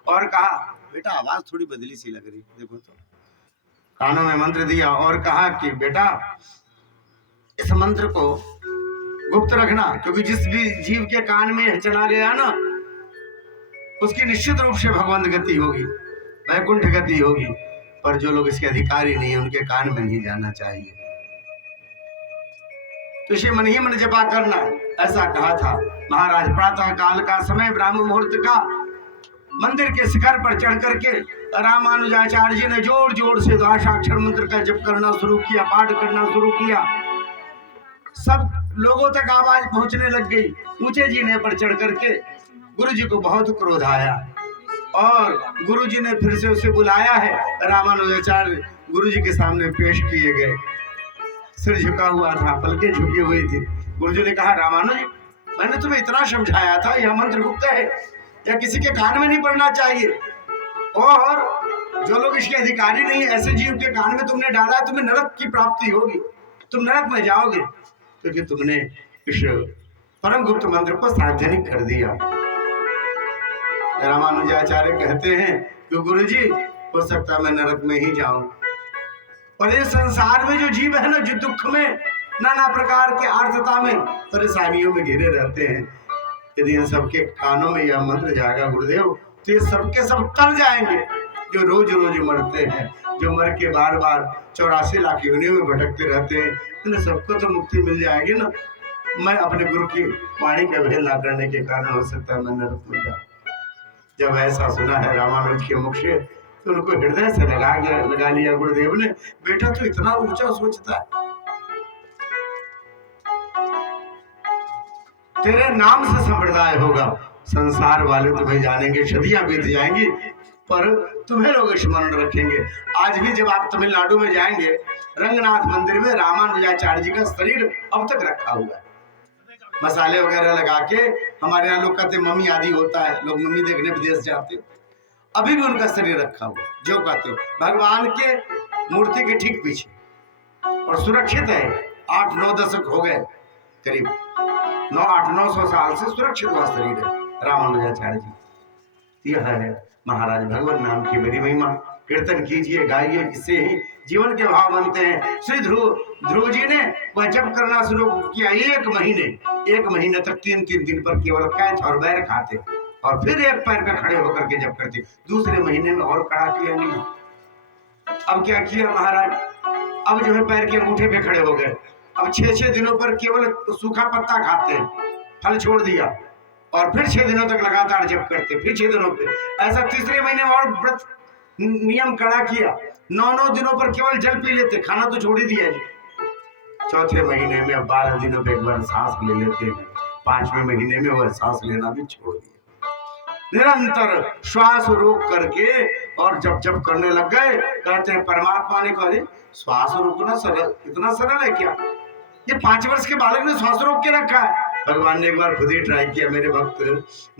और कहा, बेटा आवाज थोड़ी बदली सी लग रही, देखो तो। कानों में मंत्र दिया और कहा कि बेटा इस मंत्र को गुप्त रखना, क्योंकि जिस भी जीव के कान में चला गया ना उसकी निश्चित रूप से भगवंत गति होगी, वैकुंठ गति होगी। पर जो लोग इसके अधिकारी नहीं है उनके कान में नहीं जाना चाहिए। तो इसे मन ही मन जपा करना, ऐसा कहा था महाराज। प्रातः काल का समय ब्राह्म मुहूर्त का मंदिर के शिखर पर चढ़ करके रामानुजाचार्य जी ने जोर जोर से द्वादशाक्षर मंत्र का जप करना शुरू किया, पाठ करना शुरू किया। सब लोगों तक आवाज पहुंचने लग गई। ऊंचे जीने पर चढ़ करके गुरु जी को बहुत क्रोध आया और गुरु जी ने फिर से उसे बुलाया है। रामानुजाचार्य गुरु जी के सामने पेश किए गए। सिर झुका हुआ था, पलकें झुकी हुई थी। गुरु जी ने कहा, रामानुज, मैंने तुम्हें इतना समझाया था, यह मंत्र गुप्त है या किसी के कान में नहीं पड़ना चाहिए, और जो लोग इसके अधिकारी नहीं, ऐसे जीव के कान में तुमने डाला, तुम्हें नरक की प्राप्ति होगी, तुम नरक में जाओगे, क्योंकि तुमने इस परम गुप्त मंत्र को सार्वजनिक कर दिया। रामानुजाचार्य कहते हैं कि गुरु जी, हो सकता मैं नरक में ही जाऊं, और इस संसार में जो जीव है ना, जो दुख में, नाना प्रकार के आर्तता में, परेशानियों में घिरे रहते हैं, यदि इन सबके कानों में यह मंत्र जाएगा गुरुदेव, तो ये सबके सब तर जाएंगे। जो रोज रोज मरते हैं, जो मर के बार बार 84 लाख योनियों में भटकते रहते हैं, इन सबको तो मुक्ति मिल जाएगी ना। मैं अपने गुरु की वाणी का भेद ना करने के कारण हो सकता है मैं नरक में जाऊं। जब ऐसा सुना है रामानुज के मुख से, तो उनको हृदय से लगा लिया गुरुदेव ने। बेटा तो इतना ऊंचा सोचता है, तेरे नाम से संप्रदाय होगा, संसार वाले तुम्हें जानेंगे, सदियां बीत जाएंगी, पर तुम्हें लोग स्मरण रखेंगे। आज भी जब आप तमिलनाडु में जाएंगे, रंगनाथ मंदिर में रामानुजाचार्य जी का शरीर अब तक रखा हुआ है, मसाले वगैरह लगा के। हमारे यहाँ लोग कहते मम्मी आदि होता है, लोग मम्मी देखने विदेश जाते, अभी भी उनका शरीर रखा हुआ, जो कहते हो भगवान के मूर्ति के ठीक पीछे, और सुरक्षित है। 8-9 दशक हो गए, करीब 800-900 साल से सुरक्षित हुआ शरीर है रामानुजाचार्य जी। यह है महाराज भगवान नाम की बड़ी महिमा। कीर्तन कीजिए, गाइए, इससे ही जीवन के भाव बनते हैं। श्री ध्रुव जी ने वह जप करना शुरू किया। 1 महीने तक 3-3 दिन पर केवल कैथ और बैर खाते, और फिर एक पैर पे खड़े होकर के जप करते। दूसरे महीने में और कड़ा किया नहीं। अब क्या किया महाराज, अब जो है पैर के अंगूठे पे खड़े हो गए। अब 6-6 दिनों पर केवल सूखा पत्ता खाते हैं, फल छोड़ दिया, और फिर 6 दिनों तक लगातार जप करते, फिर 6 दिनों पे। ऐसा तीसरे महीने में और व्रत नियम कड़ा किया। 9-9 दिनों पर केवल जल पी लेते, खाना तो छोड़ ही दिया जी। चौथे महीने में अब 12 दिनों पे एक बार सांस ले लेते हैं। 5वें महीने में वह सांस लेना भी छोड़ दिया। निरंतर श्वास रोक करके और जब करने लग गए, कहते हैं परमात्मा ने कहा, श्वास रोकना सरल, इतना सरल है क्या? ये 5 वर्ष के बालक ने श्वास रोक के रखा है। भगवान ने एक बार खुद ही ट्राई किया, मेरे भक्त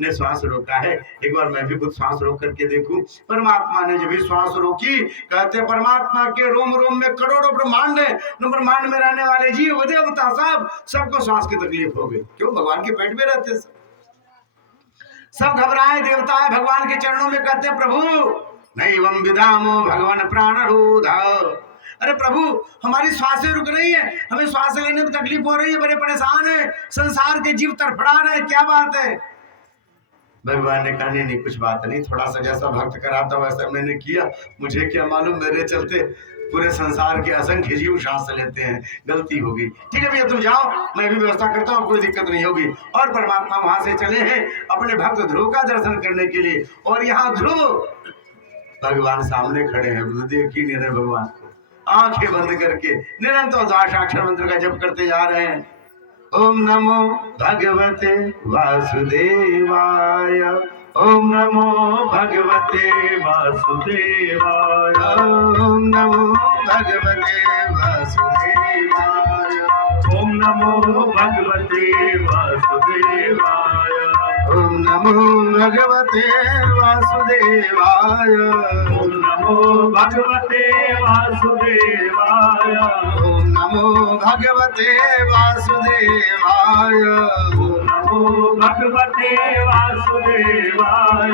ने श्वास रोका है, एक बार मैं भी खुद श्वास रोक करके देखूं। परमात्मा ने जब भी श्वास रोकी, कहते हैं परमात्मा के रोम रोम में करोड़ों ब्रह्मांड है, ब्रह्मांड में रहने वाले जीव देवता सबको श्वास की तकलीफ हो गई। क्यों? भगवान के पेट में रहते सब घबराए। देवता है भगवान के चरणों में, कहते हैं प्रभु नैवं विदामो भगवान प्राणरूध। अरे प्रभु, हमारी सांसें रुक रही है, हमें सांस लेने में तकलीफ हो रही है, बड़े परेशान है, संसार के जीव तड़फड़ा रहे, क्या बात है? भगवान ने कहा, नहीं कुछ बात नहीं, थोड़ा सा जैसा भक्त कराता वैसा मैंने किया, मुझे क्या मालूम, मेरे चलते पूरे संसार के असंख्य जीव सांस लेते हैं, गलती होगी। ठीक है भैया, तुम जाओ, मैं भी व्यवस्था करता हूँ, कोई दिक्कत नहीं होगी। और परमात्मा वहां से चले हैं अपने भक्त ध्रुव का दर्शन करने के लिए। और यहाँ ध्रुव भगवान सामने खड़े हैं, देख ही नहीं रहे भगवान को, आंखें बंद करके निरंतर द्वादशाक्षर मंत्र का जप करते जा रहे हैं। ओम नमो भगवते वासुदेवाय, ओम नमो भगवते वासुदेवाय, ओम नमो भगवते वासुदेवाय, ओम नमो भगवते वासुदेवाय, ओम नमो भगवते वासुदेवाय, ओम नमो भगवते वासुदेवाय, ओम नमो भगवते वासुदेवाय, ओम नमो भगवते वासुदेवाय,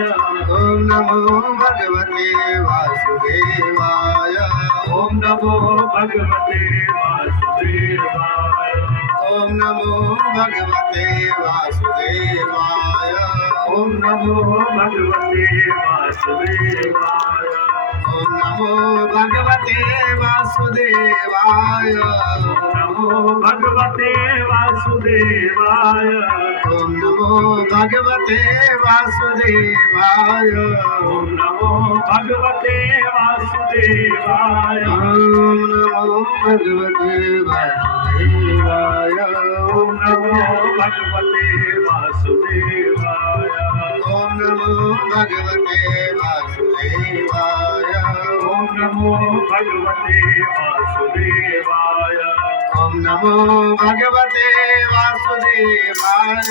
ओम नमो भगवते वासुदेवाय, ओम नमो भगवते वासुदेवाय, ओम नमो भगवते वासुदेवाय, ओम नमो भगवते वासुदेवाय, ओम नमो भगवते वासुदेवाय, ओम नमो भगवते वासुदेवाय, वासुदेवाय ओम नमो भगवते वासुदेवाय ओम नमो भगवते वासुदेवाय ओम नमो भगवते वासुदेवाय ओम नमो भगवते वासुदेवाय ओम नमो भगवते वासुदेवाय ओम नमो भगवते वासुदेवाय ओम नमो भगवते वासुदेवाय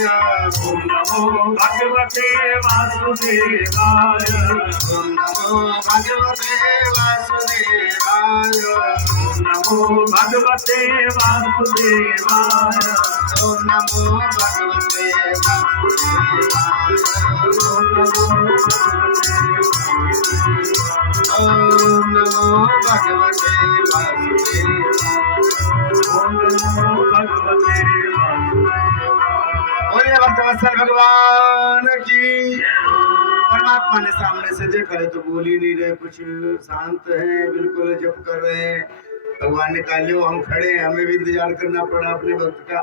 ओम नमो भगवते वासुदेवाय ओम नमो भगवते वासुदेवाय ओम नमो भगवते वासुदेवाय ओम नमो भगवते वासुदेवाय ओम नमो ओम नमो भगवते वासुदेवाय बोलिए भक्तवत्सल भगवान की। परमात्मा ने सामने से देखा है तो बोल ही नहीं रहे, कुछ शांत है, बिल्कुल जप कर रहे हैं। भगवान ने कहा लो हम खड़े हैं, हमें भी इंतजार करना पड़ा अपने भक्त का।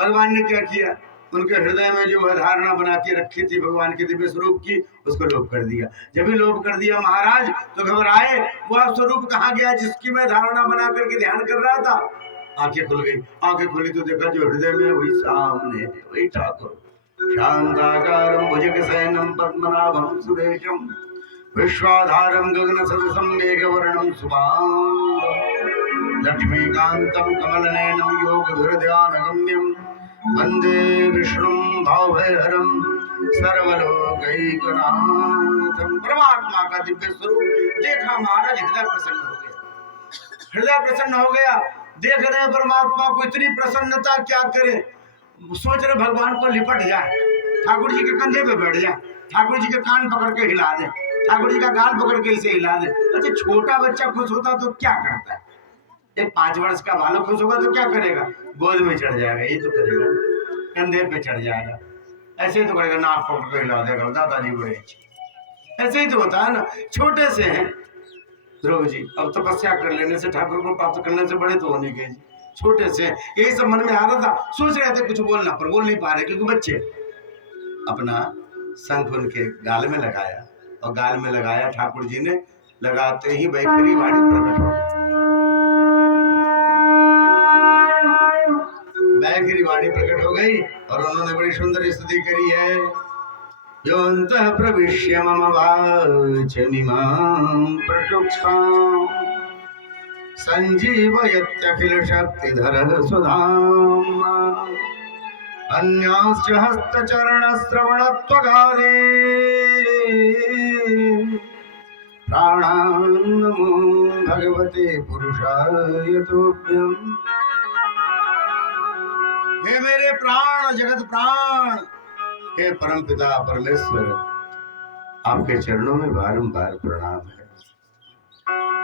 भगवान ने क्या किया, उनके हृदय में जो धारणा बना के रखी थी भगवान के दिव्य स्वरूप की, उसको लोप कर दिया। जब भी लोप कर दिया महाराज तो घबराए, वह स्वरूप कहाँ गया जिसकी मैं धारणा बना करके ध्यान कर रहा था। आंखें खुल गई, आंखें खुली तो देखा जो हृदय में वही सामने है, वही ठाकुर। शांताकारं भुजगशयनं पद्मनाभं सुरेशं विश्वाधारं गगनसदृशं मेघवर्णं शुभांगं लक्ष्मीकान्तं कमलनयनं योगधुरध्यानगम्यं वन्दे विष्णुं भावभयहरं सर्वलोकैकनाथं। परमात्मा का दिव्य स्वरूप देखा महाराज, हृदय प्रसन्न हो गया, हृदय प्रसन्न हो गया। देख रहे हैं परमात्मा को, इतनी प्रसन्नता क्या करे। सोच रहे भगवान को लिपट जाए, ठाकुर जी के कंधे पे बैठ जाए, ठाकुर जी के कान पकड़ के हिला दे, ठाकुर जी का गाल पकड़ के इसे हिला दे। अच्छा छोटा बच्चा खुश होता तो क्या करता है, एक 5 वर्ष का बालक खुश होगा तो क्या करेगा, गोद में चढ़ जाएगा, ये तो करेगा, कंधे पे चढ़ जाएगा, ऐसे ही तो करेगा, नाक पकड़ के हिला देगा, दादाजी बड़े अच्छे। ऐसे ही तो होता है ना, छोटे से हैं ध्रुव जी, अब तपस्या कर लेने से, ठाकुर को प्राप्त करने से बड़े तो होने के जी, छोटे से यही सब मन में आ रहा था। सोच रहे थे कुछ बोलना, पर बोल नहीं पा रहे क्योंकि बच्चे। अपना शंख उनके गाल में लगाया, और गाल में लगाया ठाकुर जी ने, लगाते ही बैखरी वाणी प्रकट हो, बैखरी वाणी प्रकट हो गई और उन्होंने बड़ी सुंदर स्तुति करी है। योऽन्तः प्रविश्य मम वाचमिमां प्रचुक्षाम् सञ्जीवयत्यखिलशक्तिधरः सुधाम्ना अन्यांश्च हस्तचरणश्रवणत्वगादे प्राणान् नमो भगवते पुरुषाय तुभ्यम्। हे मेरे प्राण, जगत प्राण, हे परमपिता परमेश्वर, आपके चरणों में बारंबार प्रणाम है।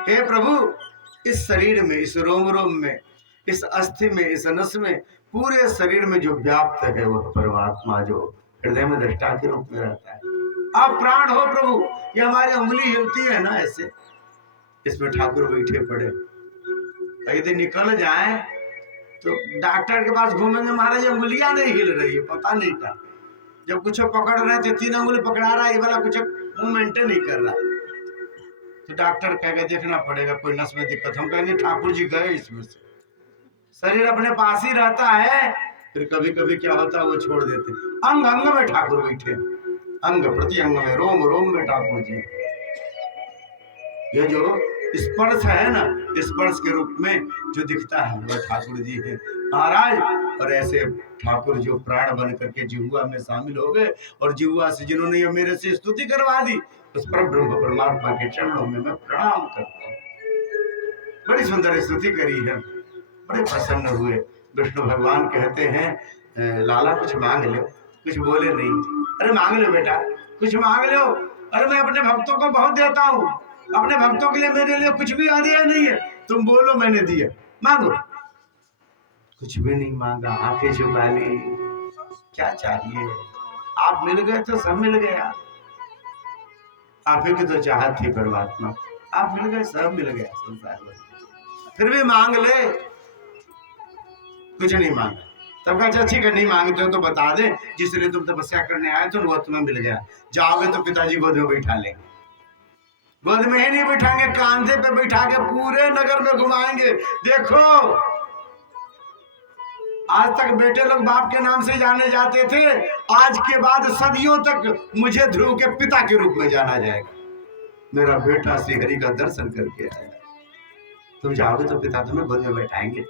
हे प्रभु, इस शरीर में, इस रोम रोम में, इस अस्थि में, इस नस में, पूरे शरीर में जो व्याप्त है वह परमात्मा जो हृदय में दृष्टा के रूप में रहता है। आप प्राण हो प्रभु। ये हमारी उंगली हिलती है ना ऐसे, इसमें ठाकुर बैठे पड़े, यदि निकल जाए तो डॉक्टर के पास घूमेंगे, महाराज उंगलियां नहीं हिल रही है, पता नहीं क्या। जब कुछ पकड़ रहे थे, 3 उंगली पकड़ा रहा है, ये वाला कुछ मूवमेंट नहीं कर रहा, तो डॉक्टर कहेगा देखना पड़ेगा कोई नस में दिक्कत। हम कहेंगे ठाकुर जी गए इसमें से, शरीर अपने पास ही रहता है, फिर कभी कभी क्या होता है वो छोड़ देते। अंग अंग में ठाकुर बैठे, अंग प्रति अंग में, रोम रोम में ठाकुर जी। ये जो स्पर्श है ना, स्पर्श के रूप में जो दिखता है वह ठाकुर जी है महाराज। और ऐसे ठाकुर जो प्राण बन करके जिह्वा में शामिल हो गए, और जिह्वा से जिन्होंने ये मेरे से स्तुति करवा दी, उस पर ब्रह्म परमात्मा के चरणों में मैं प्रणाम करता हूँ। बड़ी सुंदर स्तुति करी है, बड़े प्रसन्न हुए। विष्णु भगवान कहते हैं लाला कुछ मांग लो, कुछ बोले नहीं। अरे मांग लो बेटा, कुछ मांग लो। अरे मैं अपने भक्तों को बहुत देता हूँ, अपने भक्तों के लिए मेरे लिए कुछ भी दिया नहीं है, तुम बोलो मैंने दिया, मांगो। कुछ भी नहीं मांगा, आंखें झुका ली, क्या चाहिए। आप मिल गए तो सब मिल गया, आप ही की तो चाहत थी परमात्मा, आप मिल गए सब मिल गया संसार में। फिर भी मांग ले, कुछ नहीं मांगा। तब कहा चाची का नहीं मांगते हो तो बता दे, जिसलिए तुम तपस्या करने आए तो वो तुम्हें मिल गया। जाओगे तो पिताजी गोद में बैठा लेंगे। गोद में ही नहीं बैठाएंगे, कांधे पे बैठा के पूरे नगर में घुमाएंगे। देखो आज तक बेटे लोग बाप के नाम से जाने जाते थे, आज के बाद सदियों तक मुझे ध्रुव के पिता के रूप में जाना जाएगा। मेरा बेटा श्री हरि का दर्शन करके आया। तुम जाओगे तो पिता तुम्हें गोद में बैठाएंगे,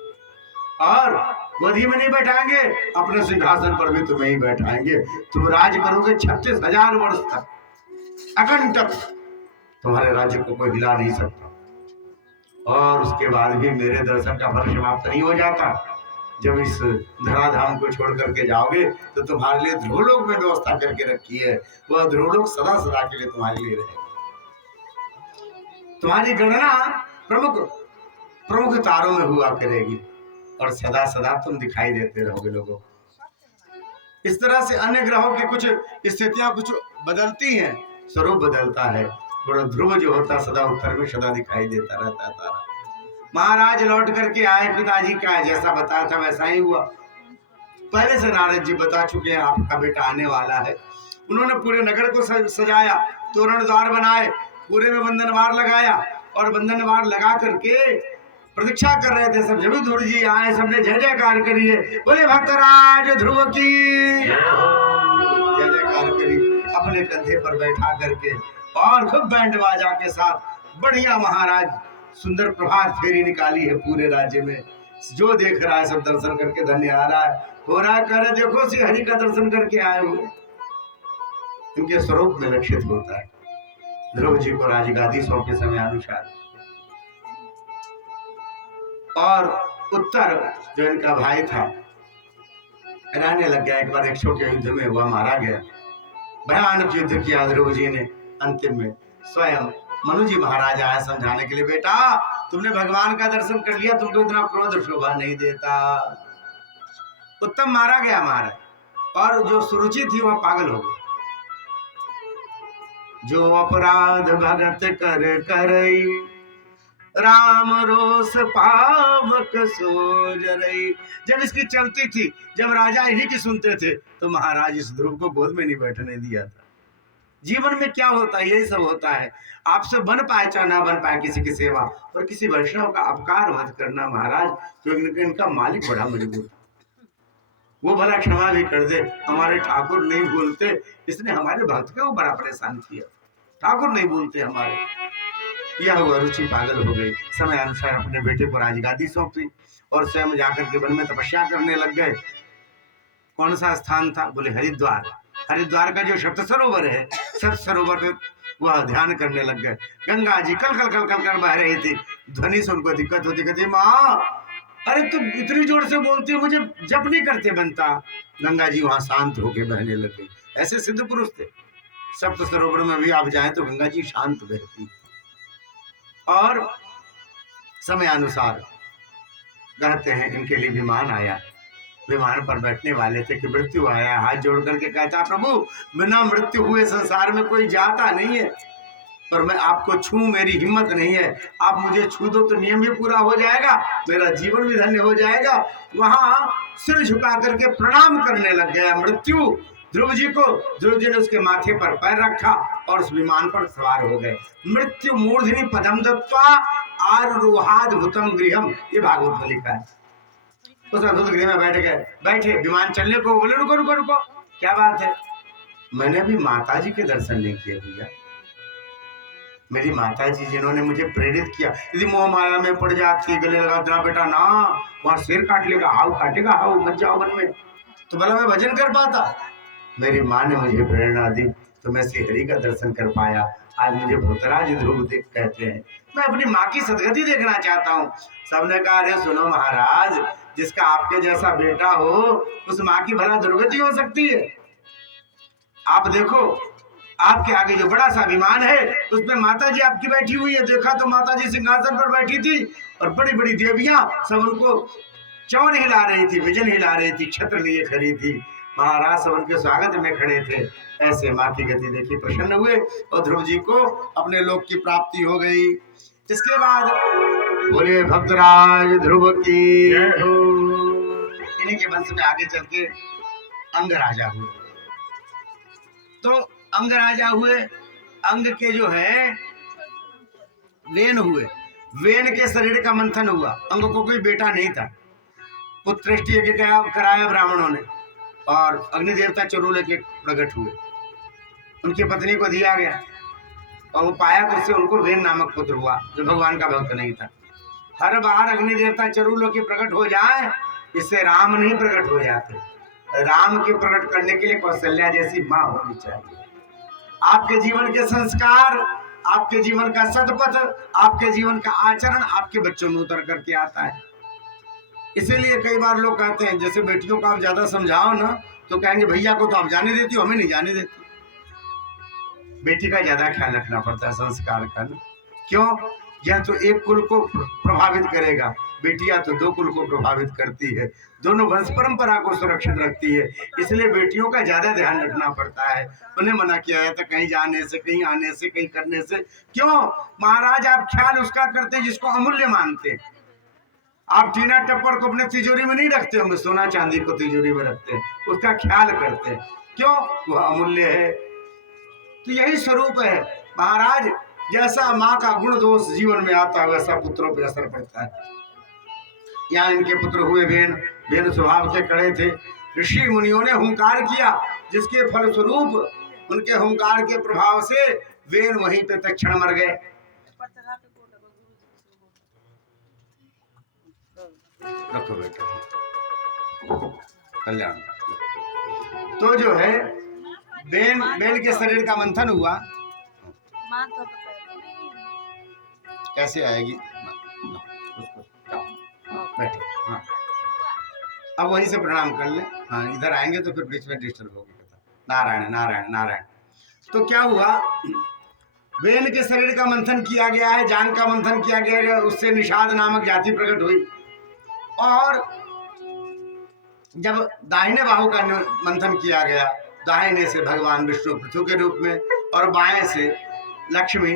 और गोदी में नहीं बैठाएंगे, अपने सिंहासन पर भी तुम्हें ही बैठाएंगे। तुम राज करोगे 36,000 वर्ष तक, अकंटक। तुम्हारे राज्य को कोई हिला नहीं सकता। और उसके बाद भी मेरे दर्शन का फल समाप्त नहीं हो जाता। जब इस धराधाम को छोड़ करके जाओगे तो तुम्हारे लिए ध्रुवलोक में व्यवस्था करके रखी है। वह ध्रुवलोक सदा सदा के लिए तुम्हारे लिए रहेगा। तुम्हारी गणना प्रमुख तारों में हुआ करेगी, और सदा सदा तुम दिखाई देते रहोगे लोगों को। इस तरह से अन्य ग्रहों की कुछ स्थितियां कुछ बदलती हैं, स्वरूप बदलता है। बड़ा ध्रुव जो होता सदा उत्तर में सदा दिखाई देता रहता है तारा। महाराज लौट करके आए, पिताजी का जैसा बताया था वैसा ही हुआ। पहले से नारद जी बता चुके हैं आपका बेटा आने वाला है। उन्होंने पूरे नगर को सजाया, तोरण द्वार बनाए, पूरे में बंधनवार लगाया, और बंधनवार लगा करके प्रतीक्षा कर रहे थे सब। जब ध्रुव जी आए सबने जय जयकार करिए, बोले भक्तराज ध्रुव की जय जयकार करी। अपने कंधे पर बैठा करके और खूब बैंड बाजा के साथ बढ़िया महाराज सुंदर प्रभात फेरी निकाली है पूरे राज्य में। जो देख रहा है सब दर्शन करके धन्य आ रहा है, हो रहा है, कह रहे देखो श्री हरि का दर्शन करके आए हुए। इनके स्वरूप में लक्षित होता है। ध्रुव जी को राजगादी सौंपे समय अनुसार, और उत्तर जो इनका भाई था रहने लग गया। एक बार इक्षु के युद्ध में वह मारा गया। भयानक युद्ध किया ध्रुव जी ने। अंतिम में स्वयं मनु जी महाराज आया समझाने के लिए, बेटा तुमने भगवान का दर्शन कर लिया, तुमको इतना क्रोध शोभा नहीं देता। उत्तम मारा गया महाराज, और जो सुरुचि थी वह पागल हो गई। जो अपराध भगत कर करई, राम रोष पावक सो जरई। जब इसकी चलती थी, जब राजा इन्हीं की सुनते थे, तो महाराज इस ध्रुव को गोद में नहीं बैठने दिया था। जीवन में क्या होता है, यही सब होता है। आपसे बन पाए चाहे ना बन पाए किसी की सेवा, और किसी वैष्णव का अपकार मत करना महाराज, क्योंकि इनका मालिक बड़ा मजबूत, वो भला क्षमा भी कर दे। हमारे ठाकुर नहीं भूलते, इसने हमारे भक्त को बड़ा परेशान किया। ठाकुर नहीं भूलते हमारे। यह हुआ, रुचि पागल हो गई। समय अनुसार अपने बेटे को राजगादी सौंपी, और स्वयं जाकर के वन में तपस्या करने लग गए। कौन सा स्थान था, बोले हरिद्वार। हरिद्वार का जो सप्त सरोवर है, सप्त सरोवर में वह ध्यान करने लग गए। गंगा जी कल कल कल कल कर बह रही थी। ध्वनि से उनको दिक्कत होती, कहती माँ अरे तुम इतनी जोर से बोलती हो, मुझे जप नहीं करते बनता। गंगा जी वहां शांत होके बहने लग गई। ऐसे सिद्ध पुरुष थे। सप्त सरोवर में भी आप जाएं तो गंगा जी शांत बहती। और समय अनुसार कहते हैं इनके लिए विमान आया। विमान पर बैठने वाले थे कि मृत्यु आया। हाथ जोड़ करके कहता, प्रभु बिना मृत्यु हुए संसार में कोई जाता नहीं है, पर मैं आपको छू मेरी हिम्मत नहीं है। आप मुझे छू दो तो नियम भी पूरा हो जाएगा, मेरा जीवन भी धन्य हो जाएगा। वहां सिर झुका करके प्रणाम करने लग गया मृत्यु ध्रुव जी को। ध्रुव जी ने उसके माथे पर पैर रखा और उस विमान पर सवार हो गए। मृत्यु मूर्धनि पदम दत्वा आरूहाद्भुतम गृहम, ये भागवत में लिखा है। उस अद्भुत गृह में बैठे विमान चलने को, बोले रुको रुको रुको, क्या बात है? मैंने अभी माता जी के दर्शन नहीं किए भैया। मेरी माता जी जिन्होंने मुझे प्रेरित किया, यदि मोह माया में पड़ जाती, गले लगा देना बेटा ना, वहां शेर काट लेगा, हाउ काटेगा, हाउ मत जाओ वन में, तो भला मैं भजन कर पाता? मेरी माँ ने मुझे प्रेरणा दी तो मैं श्री हरि का दर्शन कर पाया। आज मुझे भूतराज ध्रुव कहते हैं। मैं अपनी माँ की सदगति देखना चाहता हूँ। सबने कहा अरे सुनो महाराज, जिसका आपके जैसा बेटा हो उस माँ की भला दुर्गति हो सकती है? आप देखो, आपके आगे जो बड़ा सा विमान है उसमें माता जी आपकी बैठी हुई है। देखा तो माता जी सिंहासन पर बैठी थी और बड़ी बड़ी देवियां सब उनको चौन हिला रही थी, विजन हिला रही थी, छत्र लिए खड़ी थी। महाराज सब उनके स्वागत में खड़े थे। ऐसे माँ की गति देखी, प्रसन्न हुए और ध्रुव जी को अपने लोक की प्राप्ति हो गई। इसके बाद बोले भक्तराज ध्रुव की। इन्हीं के वंश में आगे चल के अंग राजा हुए। तो अंग राजा हुए, अंग के जो है वेन हुए, वेन के शरीर का मंथन हुआ। अंग को कोई बेटा नहीं था, पुत्रष्टि यज्ञ कराया ब्राह्मणों ने और अग्नि देवता चरु लेके प्रकट हुए। उनकी पत्नी को दिया गया और वो पाया तो उससे उनको वेन नामक पुत्र हुआ जो भगवान का भक्त नहीं था। हर बार अग्नि देवता चरु लोग प्रकट हो जाए, इससे राम नहीं प्रकट हो जाते। राम के प्रकट करने के लिए कौशल्या जैसी माँ होनी चाहिए। आपके जीवन के संस्कार, आपके जीवन का सतपथ, आपके जीवन का आचरण आपके बच्चों में उतर करके आता है। इसीलिए कई बार लोग कहते हैं जैसे बेटियों को आप ज्यादा समझाओ ना तो कहेंगे भैया को तो आप जाने देती हो, हमें नहीं जाने देती। बेटी का ज्यादा ख्याल रखना पड़ता है, संस्कार का ना। क्यों? यह तो एक कुल को प्रभावित करेगा, बेटियां तो दो कुल को प्रभावित करती है, दोनों वंश परंपरा को सुरक्षित रखती है। इसलिए बेटियों का ज्यादा ध्यान रखना पड़ता है। उन्हें मना किया है तो कहीं जाने से, कहीं आने से, कहीं करने से। क्यों महाराज? आप ख्याल उसका करते हैं जिसको अमूल्य मानते हैं। आप टीना टप्पर को अपने तिजोरी में नहीं रखते होंगे, सोना चांदी को तिजोरी में रखते हैं, उसका ख्याल करते हैं। क्यों? वह अमूल्य है। तो यही स्वरूप है महाराज। जैसा माँ का गुण दोष जीवन में आता है वैसा पुत्रों पर असर पड़ता है। यहाँ इनके पुत्र हुए वेन। वेन स्वभाव से कड़े थे। ऋषि मुनियों ने हुंकार किया, जिसके फलस्वरूप उनके हुंकार के प्रभाव से वेन वहीं पे तत्क्षण मर गए। रखो बेटा, कल्याण। तो जो है वेन के शरीर का मंथन हुआ। कैसे आएगी? बैठो। हाँ, अब वहीं से प्रणाम कर ले। हाँ, इधर आएंगे तो फिर बीच में डिस्टर्ब होगी कथा। नारायण नारायण नारायण। तो क्या हुआ? वेन के शरीर का मंथन किया गया है, जान का मंथन किया गया है, उससे निषाद नामक जाति प्रकट हुई। और जब दाहिने बाहु का मंथन किया गया, दाहिने से भगवान विष्णु पृथु के रूप में और बाएं से लक्ष्मी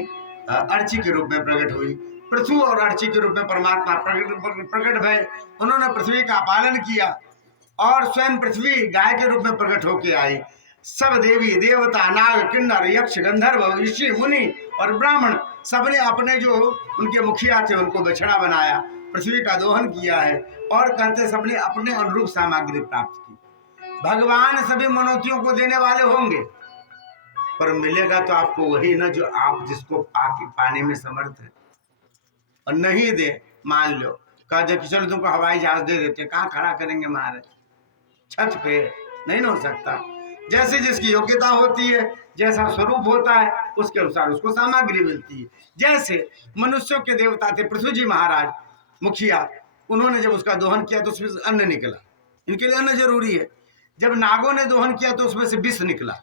अर्ची के रूप में प्रकट हुई। पृथु और अर्ची के रूप में परमात्मा प्रकट भय। उन्होंने पृथ्वी का पालन किया और स्वयं पृथ्वी गाय के रूप में प्रकट होकर आई। सब देवी देवता, नाग, किन्नर, यक्ष, गंधर्व, ऋषि, मुनि और ब्राह्मण सबने अपने जो उनके मुखिया थे उनको बछड़ा बनाया, पृथ्वी का दोहन किया है और कहते सबने अपने अनुरूप सामग्री प्राप्त की। भगवान सभी मनोतियों को देने वाले होंगे, पर मिलेगा तो आपको वही ना जो आप जिसको पाने में समर्थ है। और नहीं दे, मान लो कहा कि चलो तुमको हवाई जहाज दे देते, कहाँ खड़ा करेंगे महाराज? छत पे नहीं हो सकता। जैसे जिसकी योग्यता होती है, जैसा स्वरूप होता है, उसके अनुसार उसको सामग्री मिलती है। जैसे मनुष्यों के देवता थे पृथ्वी जी महाराज मुखिया, उन्होंने जब उसका दोहन किया तो उसमें से अन्न निकला। इनके लिए अन्न जरूरी है। जब नागों ने दोहन किया तो उसमें से विष निकला।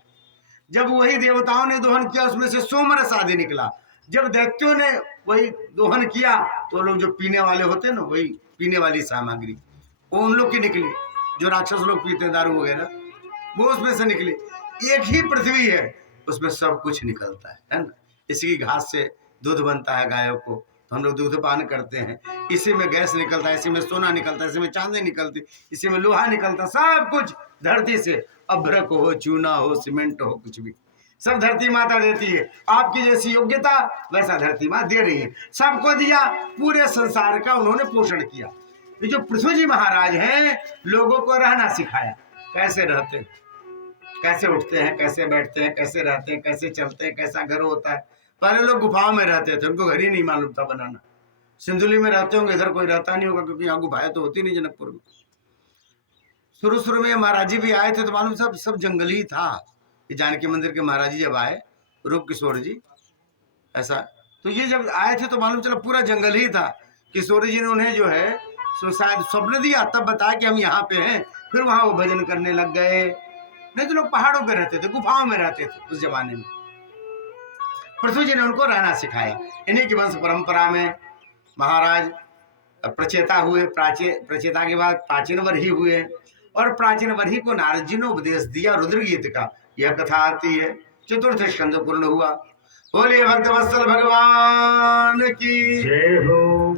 जब वही देवताओं ने दोहन किया उसमें से सोमरस आदि निकला। जब दैत्यों ने वही दोहन किया तो लोग जो पीने वाले होते हैं ना, वही पीने वाली सामग्री वो उन लोग की निकली। जो राक्षस लोग पीते दारू वगैरह, वो उसमें से निकली। एक ही पृथ्वी है, उसमें सब कुछ निकलता है ना। इसी की घास से दूध बनता है गायों को, तो हम लोग दूध पान करते हैं। इसी में गैस निकलता है, इसी में सोना निकलता है, इसी में चांदी निकलती, इसी में लोहा निकलता, सब कुछ धरती से। अभ्रक हो, चूना हो, सीमेंट हो, कुछ भी सब धरती माता देती है। आपकी जैसी योग्यता वैसा धरती माँ दे रही है। सबको दिया, पूरे संसार का उन्होंने पोषण किया। ये जो पृथ्वी जी महाराज हैं, लोगों को रहना सिखाया। कैसे रहते हैं, कैसे उठते हैं, कैसे बैठते हैं, कैसे रहते हैं, कैसे चलते हैं, कैसा घर होता है। पहले लोग गुफाओं में रहते थे, उनको घर ही नहीं मालूम था बनाना। सिंधुली में रहते होंगे, इधर कोई रहता नहीं होगा क्योंकि यहाँ गुफाएं तो होती नहीं जनकपुर में। शुरू में महाराज जी भी आए थे तो मालूम सब जंगल ही था। ये जानकी मंदिर के महाराज जी जब आए, रूप किशोर जी, ऐसा तो ये जब आए थे तो मालूम चला पूरा जंगल ही था। किशोर जी ने उन्हें जो है शायद स्वप्न दिया, तब बताया कि हम यहाँ पे हैं। फिर वहाँ वो भजन करने लग गए। नहीं तो लोग पहाड़ों पे रहते थे, गुफाओं में रहते थे उस जमाने में। पृथ्वी जी ने उनको रहना सिखाया। इन्हीं की वंश परंपरा में महाराज प्रचेता हुए। प्रचेता के बाद प्राचीन वर्ही हुए और प्राचीन वर्ही को नारद जी ने उपदेश दिया रुद्र गीत का। यह कथा आती है, चतुर्थ स्कंद पूर्ण हुआ। बोलिए भक्तवत्सल भगवान की जय हो।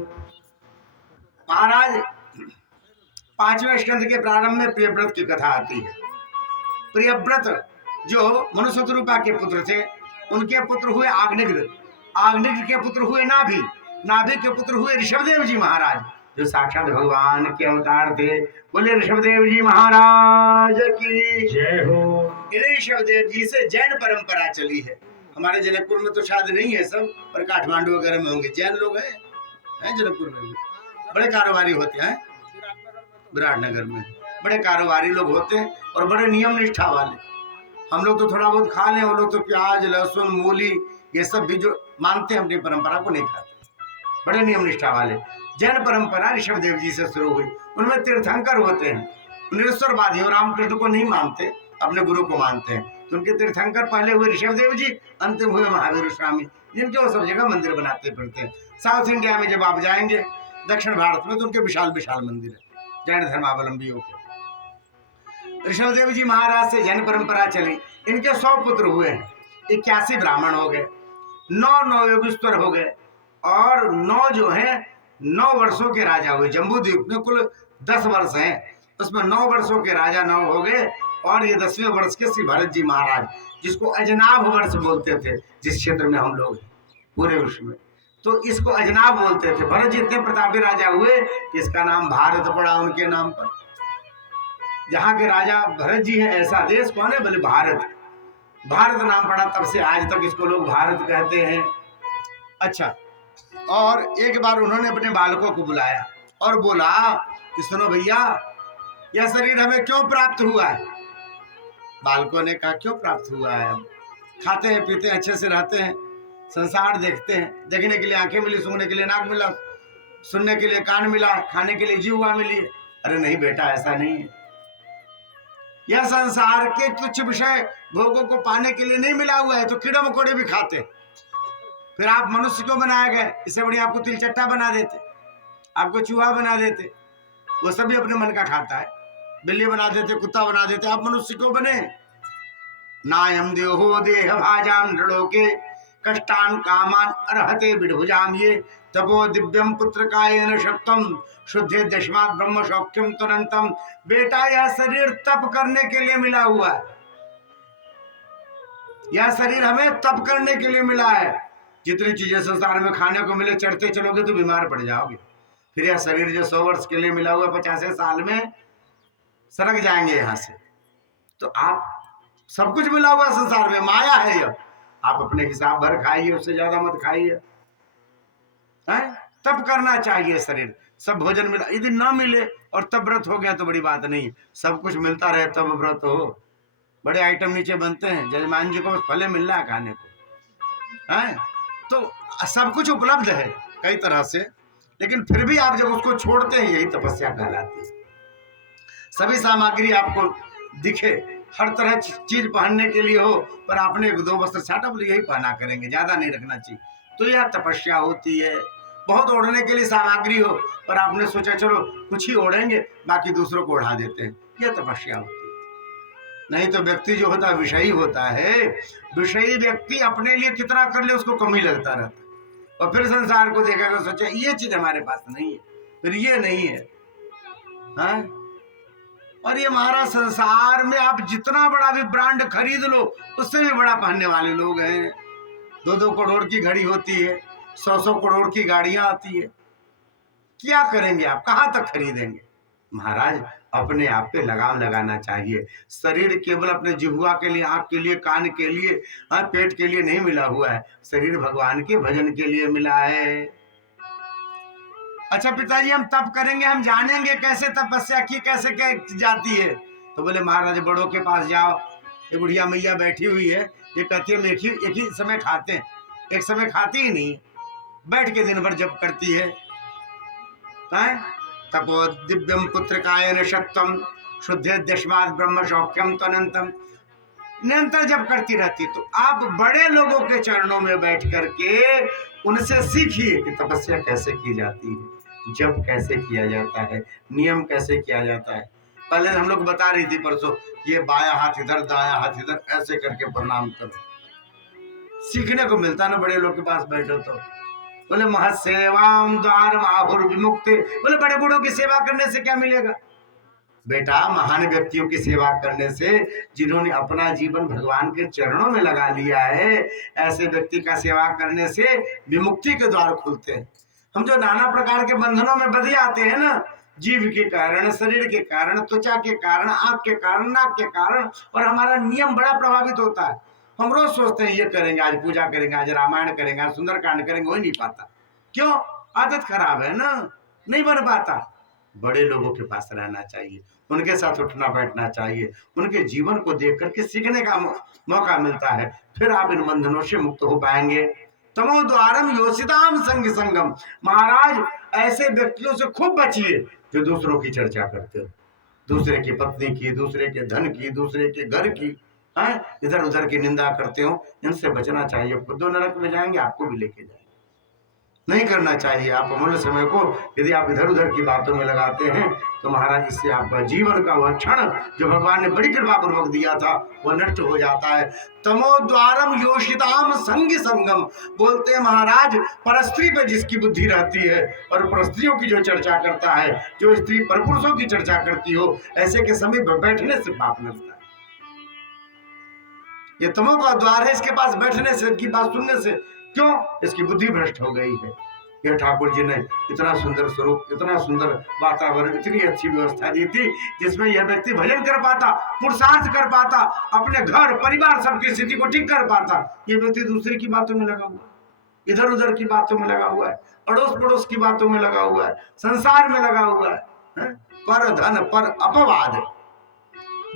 महाराज 5वें स्कंद के प्रारंभ में प्रियव्रत की कथा आती है। प्रियव्रत जो मनुष्यरूपा के पुत्र थे, उनके पुत्र हुए आग्निग्र, आग्निग्र के पुत्र हुए नाभि, नाभि के पुत्र हुए ऋषभदेव जी महाराज, जो साक्षात भगवान के अवतार थे। बोले ऋषभदेव जी महाराज की जय हो। इन्हीं ऋषभदेव जी से जैन परंपरा चली है। हमारे जनकपुर में तो शायद नहीं है सब, पर काठमांडू वगैरह में होंगे। जैन लोग हैं जनकपुर में भी, बड़े कारोबारी होते हैं। विराटनगर में बड़े कारोबारी लोग होते हैं और बड़े नियम निष्ठा वाले। हम लोग तो थोड़ा बहुत खा लें, वो लोग तो प्याज लहसुन मूली ये सब भी जो मानते हैं अपनी परंपरा को नहीं खाते, बड़े नियम निष्ठा वाले। जैन परंपरा ऋषभदेव जी से शुरू हुई। उनमें तीर्थंकर होते हैं, निरस्वरवादी और रामकृष्ण को नहीं मानते, अपने गुरु को मानते हैं। तो उनके तीर्थंकर पहले हुए ऋषभदेव जी, अंतिम हुए महावीर स्वामी, जिनके वो सब जगह मंदिर बनाते फिरते हैं। साउथ इंडिया में जब आप जाएंगे, दक्षिण भारत में, तो उनके विशाल विशाल मंदिर है जैन धर्मावलंबियों के। ऋषभदेव जी महाराज से जैन परंपरा चली। इनके 100 पुत्र हुए हैं, 81 ब्राह्मण हो गए, 9 योगेश्वर हो गए और 9 जो है 9 वर्षों के राजा हुए। जम्बू द्वीप में कुल 10 वर्ष हैं, उसमें 9 वर्षों के राजा 9 हो गए। और ये 10वें वर्ष के श्री भरत जी महाराज, जिसको अजनाभ वर्ष बोलते थे, जिस क्षेत्र में हम लोग हैं पूरे विश्व में, तो इसको अजनाभ बोलते थे। भरत जी इतने प्रतापी राजा हुए कि इसका नाम भारत पड़ा उनके नाम पर। जहाँ के राजा भरत जी हैं, ऐसा देश कौन है? बोले भारत। भारत नाम पड़ा, तब से आज तक इसको लोग भारत कहते हैं। अच्छा, और एक बार उन्होंने अपने बालकों को बुलाया और बोला कि सुनो भैया, यह शरीर हमें क्यों प्राप्त हुआ है? बालकों ने कहा क्यों प्राप्त हुआ है? हम खाते हैं पीते हैं, अच्छे से रहते हैं, संसार देखते हैं, देखने के लिए आंखें मिली, सूंघने के लिए नाक मिला, सुनने के लिए कान मिला, खाने के लिए जीवा मिली। अरे नहीं बेटा, ऐसा नहीं है। यह संसार के तुच्छ विषय भोगों को पाने के लिए नहीं मिला हुआ है, तो कीड़े मकोड़े भी खाते। फिर आप मनुष्य क्यों बनाए गए? इससे बढ़िया आपको तिलचट्टा बना देते, आपको चूहा बना देते। वो सभी अपने मन का खाता है। बिल्ली बना देते, कुत्ता बना देते, आप मनुष्य क्यों बने? नायम देहो देह भाजाम नृलोके कष्टान कामान अर्हते विभुजाम ये तपो दिव्यम पुत्र कायेन शक्तम शुद्धे दशमात ब्रह्म सौख्यम तुरंतम। बेटा, यह शरीर तप करने के लिए मिला हुआ है। यह शरीर हमें तप करने के लिए मिला है। जितनी चीजें संसार में खाने को मिले, चढ़ते चलोगे तो बीमार पड़ जाओगे। फिर यह शरीर जो 100 वर्ष के लिए मिला हुआ, 50 साल में सरक जाएंगे यहाँ से। तो आप सब कुछ मिला हुआ संसार में, माया है यह। आप अपने हिसाब भर खाइए, उससे ज्यादा मत खाइए। तब करना चाहिए शरीर। सब भोजन मिला, यदि ना मिले और तब व्रत हो गया तो बड़ी बात नहीं। सब कुछ मिलता रहे तब व्रत हो। बड़े आइटम नीचे बनते हैं, जजमान जी को फले मिल रहा है खाने को, है तो सब कुछ उपलब्ध है कई तरह से, लेकिन फिर भी आप जब उसको छोड़ते हैं, यही तपस्या कहलाती है। सभी सामग्री आपको दिखे, हर तरह चीज पहनने के लिए हो, पर आपने 1-2 वस्त्र छाटा, बोले यही पहना करेंगे, ज्यादा नहीं रखना चाहिए, तो यह तपस्या होती है। बहुत ओढ़ने के लिए सामग्री हो, पर आपने सोचा चलो कुछ ही ओढ़ेंगे, बाकी दूसरों को ओढ़ा देते हैं, यह तपस्या होती है। नहीं तो व्यक्ति जो होता है विषयी होता है। विषयी व्यक्ति अपने लिए कितना कर ले उसको कम ही लगता रहता है, और फिर संसार को देखेगा, सोचा ये चीज हमारे पास नहीं है, फिर ये नहीं है, हाँ? और ये हमारा संसार में आप जितना बड़ा भी ब्रांड खरीद लो, उससे भी बड़ा पहनने वाले लोग हैं। 2-2 करोड़ की घड़ी होती है, 100-100 करोड़ की गाड़ियां आती है। क्या करेंगे आप? कहाँ तक खरीदेंगे? महाराज, अपने आप पे लगाम लगाना चाहिए। शरीर केवल अपने जिह्वा के लिए, आंख के लिए, कान के लिए, पेट के लिए नहीं मिला हुआ है। शरीर भगवान के भजन के लिए मिला है। अच्छा पिताजी, हम तप करेंगे, हम जानेंगे कैसे तपस्या की कैसे की जाती है? तो बोले महाराज बड़ों के पास जाओ। ये बुढ़िया मैया बैठी हुई है, ये कहती है एक ही समय खाते हैं, एक समय खाती ही नहीं, बैठ के दिन भर जप करती है। तपो दिव्यम पुत्र कायेन शक्तम शुद्धे दशमात ब्रह्म सौख्यम तनंतम। निरंतर जब करती रहती। तो आप बड़े लोगों के चरणों में बैठ करके उनसे सीखिए कि तपस्या कैसे की जाती है, जब कैसे किया जाता है, नियम कैसे किया जाता है। पहले हम लोग बता रही थी परसों, ये बाया हाथ इधर, दाया हाथ इधर, ऐसे करके प्रणाम करो। सीखने को मिलता ना बड़े लोग के पास बैठो तो। बोले महसेवाम द्वार आहुर विमुक्ति। बोले बड़े बूढ़ों की सेवा करने से क्या मिलेगा? बेटा, महान व्यक्तियों की सेवा करने से, जिन्होंने अपना जीवन भगवान के चरणों में लगा लिया है, ऐसे व्यक्ति का सेवा करने से विमुक्ति के द्वार खुलते हैं। हम जो नाना प्रकार के बंधनों में बंध जाते हैं ना, जीव के कारण, शरीर के कारण, त्वचा के कारण, आंख के कारण, नाक के कारण, और हमारा नियम बड़ा प्रभावित होता है। हम रोज सोचते हैं ये करेंगे, आज पूजा करेंगे, आज रामायण करेंगे, आज सुंदरकांड करेंगे, हो ही नहीं पाता। क्यों? आदत खराब है ना, नहीं बन पाता। बड़े लोगों के पास रहना चाहिए, उनके साथ उठना बैठना चाहिए, उनके जीवन को देख करके सीखने का मौका मिलता है, फिर आप इन बंधनों से मुक्त हो पाएंगे। तमो द्वारम योषिताम संग संगम। महाराज, ऐसे व्यक्तियों से खूब बचिए जो दूसरों की चर्चा करते हो, दूसरे की पत्नी की, दूसरे के धन की, दूसरे के घर की, इधर उधर की निंदा करते हो, इनसे बचना चाहिए। खुद तो नरक में जाएंगे, आपको भी लेके जाएंगे। नहीं करना चाहिए। आप अमूल्य समय को यदि आप इधर उधर की बातों में लगाते हैं तो महाराज, इससे आपका जीवन का वह क्षण जो भगवान ने बड़ी कृपा पूर्वक दिया था वह नष्ट हो जाता है। तमोद्वारम योषिताम संग संगम। बोलते हैं महाराज, परस्त्री पे जिसकी बुद्धि रहती है और परस्त्रियों की जो चर्चा करता है, जो स्त्री परपुरुषों की चर्चा करती हो, ऐसे के समीप बैठने से पाप लगता है। ये तमो का द्वार है, इसके पास बैठने से, इनकी बात सुनने से। क्यों? इसकी बुद्धि भ्रष्ट हो गई है। ये ठाकुर जी ने इतना सुंदर स्वरूप, इतना सुंदर वातावरण, इतनी अच्छी व्यवस्था दी थी जिसमें यह व्यक्ति भजन कर पाता, पुरुषार्थ कर पाता, अपने घर परिवार सबकी स्थिति को ठीक कर पाता। ये व्यक्ति दूसरे की बातों में लगा हुआ, इधर उधर की बातों में लगा हुआ है, अड़ोस पड़ोस की बातों में लगा हुआ है, संसार में लगा हुआ है, पर धन पर अपवाद,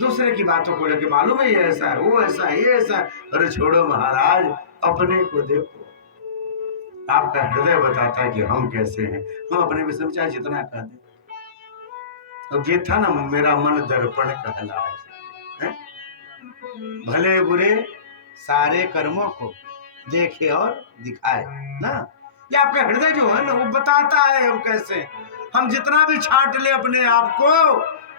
दूसरे की बातों को लेके मालूम है ये ऐसा है, वो ऐसा है, ये ऐसा है। अरे छोड़ो महाराज, अपने को देखो। आपका हृदय बताता है कि हम कैसे हैं। हम अपने विषय में चाहे जितना कह दें। अब ये था ना, मेरा मन दर्पण कहलाए, भले बुरे सारे कर्मों को देखे और दिखाए ना। ये आपका हृदय जो है ना, वो बताता है हम कैसे। हम जितना भी छांट ले अपने आप को,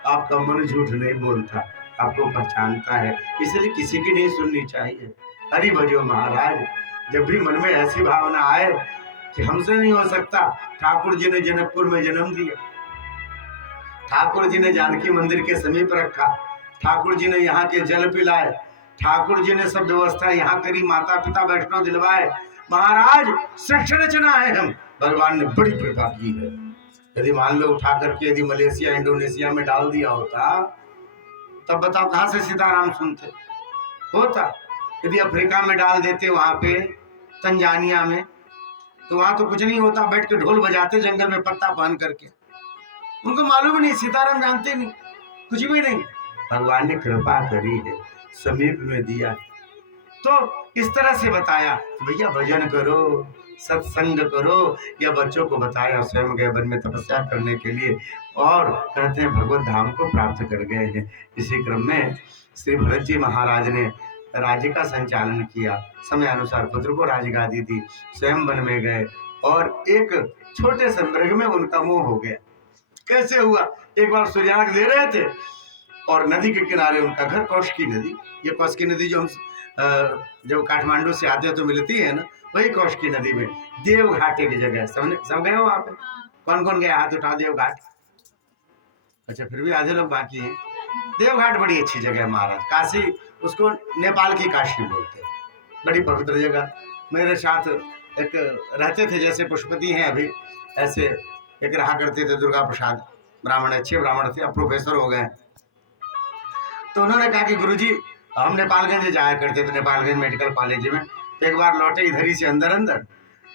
आपका मन झूठ नहीं बोलता, आपको पहचानता है। इसलिए किसी की नहीं सुननी चाहिए। हरि भजो महाराज। जब भी मन में ऐसी भावना आए कि हमसे नहीं हो सकता, ठाकुर जी ने जनकपुर में जन्म दिया, ठाकुर जी ने जानकी मंदिर के समीप रखा, ठाकुर जी ने यहाँ के जल पिलाए, ठाकुर जी ने सब व्यवस्था यहाँ करी, माता पिता वैष्णव दिलवाए। महाराज, श्रेष्ठ रचना है। हम भगवान ने बड़ी कृपा की है। यदि मान लो उठा करके यदि मलेशिया इंडोनेशिया में डाल दिया होता, तब बताओ कहाँ से सीताराम सुनते होता। यदि अफ्रीका में डाल देते, वहां पे तंजानिया में, तो वहां तो कुछ नहीं होता, बैठ के ढोल बजाते जंगल में पत्ता पहन करके। उनको मालूम नहीं, सीताराम जानते नहीं, कुछ भी नहीं। भगवान ने कृपा करी है, समीप में दिया। तो इस तरह से बताया कि भैया भजन करो, सत्संग करो। या बच्चों को बताया, स्वयं गए वन में तपस्या करने के लिए, और कहते हैं भगवत धाम को प्राप्त कर गए हैं। इसी क्रम में श्री भरत जी महाराज ने राज्य का संचालन किया, समय अनुसार पुत्र को राजगादी दी, स्वयं वन में गए, और एक छोटे से मृग में उनका मोह हो गया। कैसे हुआ? एक बार सूर्यार्घ दे रहे थे और नदी के किनारे उनका घर, कौशिकी नदी। ये कौशिकी नदी जो हम जब काठमांडू से आते हैं तो मिलती है ना, वही कौशिकी नदी में देवघाटे की जगह। सब गए हो वहां पे? कौन कौन गया? हाथ उठा। देवघाट, अच्छा, फिर भी आधे लोग बाकी हैं। देवघाट बड़ी अच्छी जगह है महाराज। काशी, उसको नेपाल की काशी बोलते हैं, बड़ी पवित्र जगह। मेरे साथ एक रहते थे, जैसे पुष्पति हैं अभी, ऐसे एक रहा करते थे दुर्गा प्रसाद, ब्राह्मण, अच्छे ब्राह्मण थे, अब प्रोफेसर हो गए। तो उन्होंने कहा कि गुरुजी, हम नेपालगंज जाया करते थे, नेपालगंज मेडिकल कॉलेज में। तो एक बार लौटे इधर ही से अंदर,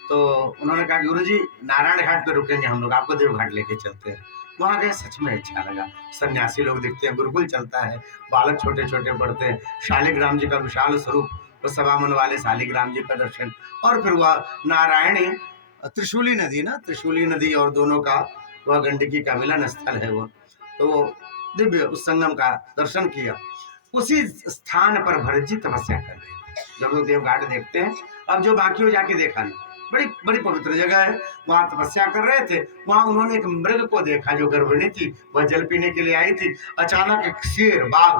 तो उन्होंने कहा गुरुजी नारायण घाट पे रुकेंगे हम लोग, आपको देवघाट लेके चलते हैं। वहाँ गए, सच में अच्छा लगा। सन्यासी लोग दिखते हैं, गुरुकुल चलता है, बालक छोटे छोटे पढ़ते हैं, शालिग्राम जी का विशाल स्वरूप, वो सवामन वाले शालिग्राम जी का दर्शन, और फिर वह नारायणी त्रिशूली नदी ना, त्रिशूली नदी और दोनों का वह गंडकी का मिलन स्थल है वो। तो वो दिव्य उस संगम का दर्शन किया। उसी स्थान पर भरत जी तपस्या कर रहे हैं। जब लोग देवघाट देखते हैं, अब जो बाकी हो जाके देखा नहीं, बड़ी बड़ी पवित्र जगह है, वहां तपस्या कर रहे थे। वहां उन्होंने एक मृग को देखा जो गर्भिणी थी, वह जल पीने के लिए आई थी। अचानक एक शेर, बाघ,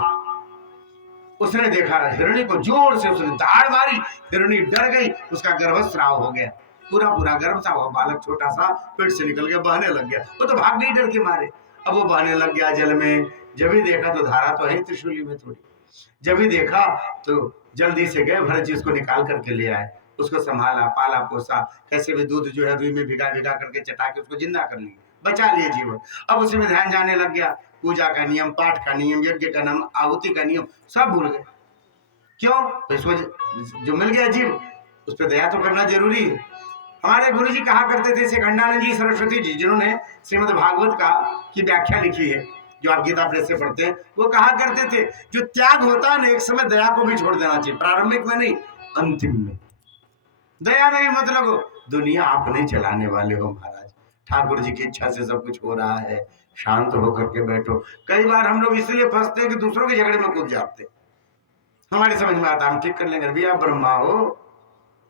उसने देखा हिरणी को, जोर से उसने दाड़ मारी, हिरणी डर गई, उसका गर्भस्राव हो गया, पूरा पूरा गर्भ था। वह बालक छोटा सा पेट से निकल गया, बहने लग गया। वो तो भाग गई डर के मारे। अब वो बहने लग गया जल में, जब ही देखा तो धारा तो है त्रिशूली में थोड़ी, जब ही देखा तो जल्दी से गए भरत जी उसको निकाल करके ले आए, उसको संभाला पाला पोसा, कैसे भी दूध जो है रुई में भिगा भिगा करके चटा के उसको जिंदा कर लिया, बचा लिए जीवन। अब उसी में ध्यान जाने लग गया, पूजा का नियम, पाठ का नियम, यज्ञ का नाम, आहुति का नियम सब भूल गए। क्यों? तो इसको जो मिल गया जीव उस पर दया तो करना जरूरी है। हमारे गुरु जी कहा करते थे, अखंडानंद जी सरस्वती जी जिन्होंने श्रीमद् भागवत का की व्याख्या लिखी है, जो आप गीता प्रेस से पढ़ते हैं, वो कहा करते थे जो त्याग होता है ना एक समय दया को भी छोड़ देना चाहिए, प्रारंभिक में नहीं अंतिम में। दया नहीं मतलब दुनिया आप नहीं चलाने वाले हो महाराज, ठाकुर जी की इच्छा से सब कुछ हो रहा है, शांत होकर के बैठो। कई बार हम लोग इसलिए फंसते हैं कि दूसरों के झगड़े में कूद जाते, हमारी समझ में आता हम ठीक कर लेंगे, भैया ब्रह्मा हो।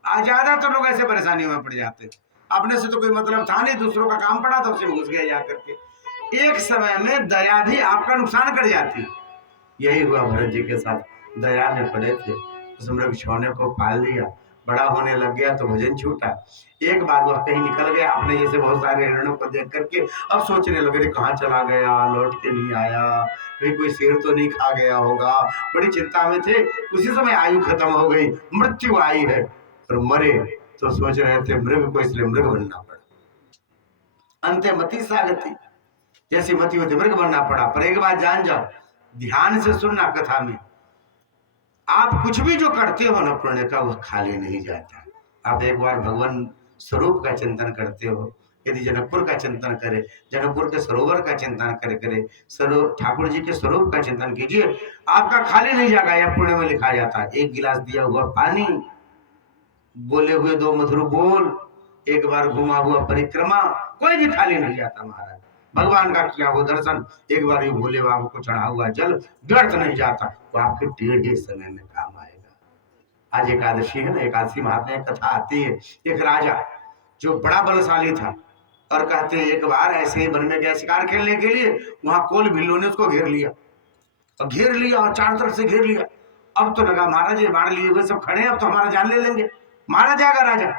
आज ज्यादा तो लोग ऐसे परेशानियों में पड़ जाते, अपने से तो कोई मतलब था नहीं, दूसरों का काम पड़ा तो उसे घुस गए जाकर के। एक समय में दया भी आपका नुकसान कर जाती। यही हुआ भरत जी के साथ, दया में पड़े थे, उस मृग छोने को पाल लिया, बड़ा होने लग गया तो भजन छूटा। एक बार वह कहीं निकल गया अपने जैसे बहुत सारे हिरणों को देख करके, अब सोचने लगे कहाँ चला गया, लौट के नहीं आया, कहीं कोई शेर तो नहीं खा गया होगा, बड़ी चिंता में थे। उसी समय आयु खत्म हो गई, मृत्यु आई है और मरे तो सोच रहे थे मृग को, इसलिए मृग बनना पड़ा। अंत मति सागति, जैसी मति होती मृग बनना पड़ा। पर एक बात जान जाओ, ध्यान से सुनना कथा में, आप कुछ भी जो करते हो ना पुण्य का, वह खाली नहीं जाता। आप एक बार भगवान स्वरूप का चिंतन करते हो, यदि जनकपुर का चिंतन करे, जनकपुर के सरोवर का चिंतन करे, ठाकुर जी के स्वरूप का चिंतन कीजिए, आपका खाली नहीं जाएगा। यह पुण्य में लिखा जाता है, एक गिलास दिया हुआ पानी, बोले हुए दो मधुर बोल, एक बार घुमा हुआ परिक्रमा, कोई भी खाली नहीं जाता महाराज। भगवान का किया वो दर्शन, एक बार ये भोले बाबा को चढ़ा हुआ जल व्यर्थ नहीं जाता, वो आपके टेढ़े समय में काम आएगा। आज एकादशी है ना, एकादशी महात्मा एक कथा आती है, एक राजा जो बड़ा बलशाली था, और कहते हैं एक बार ऐसे ही वन में गया शिकार खेलने के लिए, वहां कोल बिल्लों ने उसको घेर लिया, और चारों तरफ से घेर लिया। अब तो लगा महाराज ये बाढ़ लिए हुए सब खड़े हैं, अब तो हमारा जान ले लेंगे, मारा जाएगा राजा।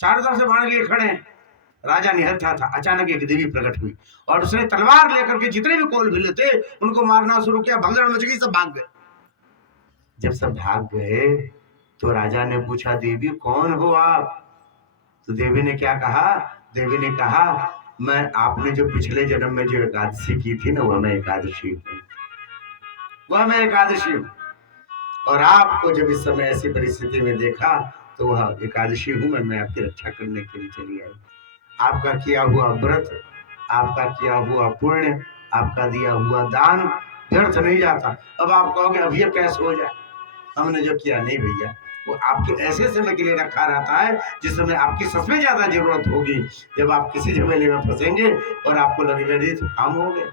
चारों तरफ से बाढ़ लिए खड़े हैं, राजा निहत्था था। अचानक एक देवी प्रकट हुई और उसने तलवार लेकर के जितने भी कोल भिल्ले थे उनको मारना शुरू किया, भगदड़ मच गई, सब भाग गए। जब सब भाग गए तो राजा ने पूछा, देवी कौन हो आप? तो देवी ने क्या कहा? देवी ने कहा, मैं आपने जो पिछले जन्म में जो एकादशी की थी ना, वह मैं एकादशी हूँ, वह मैं एकादशी हूँ। और आपको जब इस समय ऐसी परिस्थिति में देखा तो वह एकादशी हूँ मैं आपकी रक्षा करने के लिए चली आई। आपका किया हुआ व्रत, आपका किया हुआ पुण्य, आपका दिया हुआ दान व्यर्थ नहीं जाता। अब आप कहोगे अब ये कैसे हो जाए, हमने जो किया, नहीं भैया, वो आपके ऐसे समय के लिए रखा रहता है जिस समय आपकी सबसे ज्यादा जरूरत होगी। जब आप किसी झमेले में फंसेंगे और आपको लगेगा नहीं तो काम हो गया।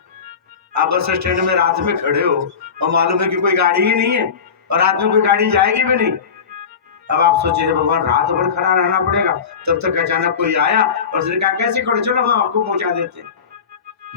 आप बस स्टैंड में रात में खड़े हो और मालूम है कि कोई गाड़ी ही नहीं है और रात में कोई गाड़ी जाएगी भी नहीं। अब आप सोचिए भगवान रात भर खड़ा रहना पड़ेगा, तब तक अचानक कोई आया और उसने कहा कैसे खड़े, चलो हम आपको पहुंचा देते हैं।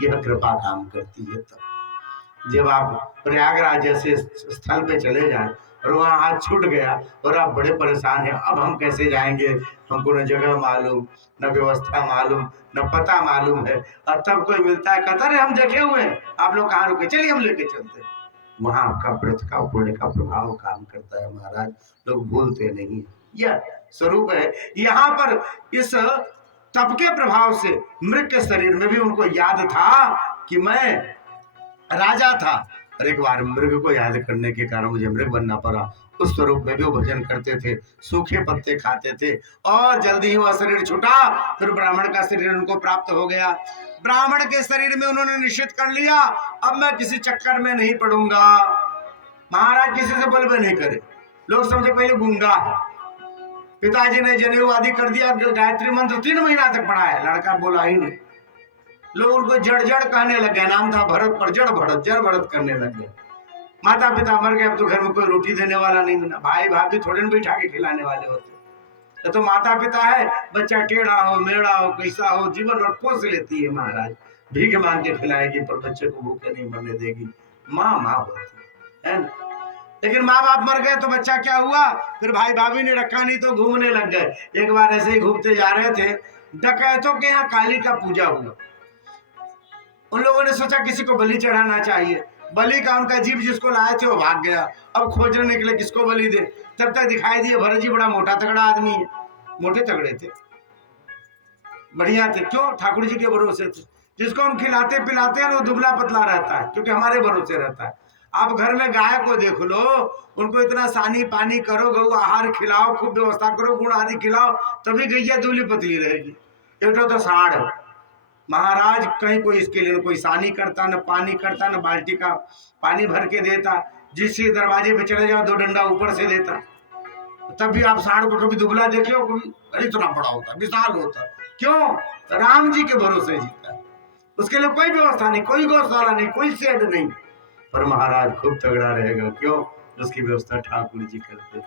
यह कृपा काम करती है। तब जब आप प्रयागराज जैसे स्थल पे चले जाएं और वहाँ हाथ छूट गया और आप बड़े परेशान हैं, अब हम कैसे जाएंगे, हमको न जगह मालूम, न व्यवस्था मालूम, न पता मालूम है, और तब कोई मिलता है, कहता है हम देखे हुए हैं, आप लोग कहाँ रुके, चलिए हम लेके चलते हैं। वहां आपका व्रत का पुण्य का प्रभाव काम करता है महाराज, लोग भूलते नहीं। यह स्वरूप है। यहाँ पर इस तप के प्रभाव से मृग के शरीर में भी उनको याद था कि मैं राजा था, और एक बार मृग को याद करने के कारण मुझे मृग बनना पड़ा। उस स्वरूप में भी वो भजन करते थे, सूखे पत्ते खाते थे, और जल्दी ही वह शरीर छूटा। फिर ब्राह्मण का शरीर उनको प्राप्त हो गया। ब्राह्मण के शरीर में उन्होंने निश्चित कर लिया, अब मैं किसी चक्कर में नहीं पड़ूंगा। महाराज किसी से बलबे नहीं करे, लोग समझे पहले गुंगा है। पिताजी ने जनेऊ आदि कर दिया, गायत्री मंत्र 3 महीना तक पढ़ा है, लड़का बोला ही नहीं। लोग उनको जड़ जड़ कहने लगे, नाम था भरत पर जड़ भरत करने लगे। माता पिता मर गए, अब तो घर में कोई रोटी देने वाला नहीं मिला, भाई भाभी थोड़े न बैठा के खिलाने वाले होते। तो माता पिता है, बच्चा टेढ़ा हो मेढ़ा हो कैसा हो, जीवन भर पोस लेती है महाराज, भीख मांग के खिलाएगी पर बच्चे को भूखे नहीं मरने देगी। माँ होती है ना। लेकिन माँ बाप मर गए तो बच्चा क्या हुआ, फिर भाई भाभी ने रखा नहीं तो घूमने लग गए। एक बार ऐसे ही घूमते जा रहे थे, डकैतों के यहाँ काली का पूजा हुआ। उन लोगों ने सोचा किसी को बलि चढ़ाना चाहिए, बलि का उनका जीव जिसको लाए थे वो भाग गया। अब खोजने निकले किसको बलि दे, तब तक दिखाई दिए भरत जी बड़ा मोटा तगड़ा आदमी है। मोटे तगड़े थे, बढ़िया थे, क्यों? ठाकुर जी के भरोसे थे। जिसको हम खिलाते पिलाते हैं वो दुबला पतला रहता है, क्योंकि हमारे भरोसे रहता है। आप घर में गाय को देख लो, उनको इतना सानी पानी करो, गऊ आहार खिलाओ, खूब व्यवस्था करो, गुड़ आदि खिलाओ, तभी गैया दुबली पतली रहेगी। एक तो साढ़ है महाराज, कहीं कोई इसके लिए कोई सानी करता, न पानी करता, न बाल्टी का पानी भर के देता। जिससे दरवाजे पे चले जाओ 2 डंडा ऊपर से देता। तब भी आप सांड को कभी दुबला देखे हो? कभी? अरे इतना बड़ा होता, विशाल होता। क्यों? राम जी के भरोसे जीता है। उसके लिए कोई व्यवस्था नहीं, कोई गौशाला नहीं, कोई शेड नहीं, पर महाराज खूब तगड़ा रहेगा। क्यों? उसकी व्यवस्था ठाकुर जी करते।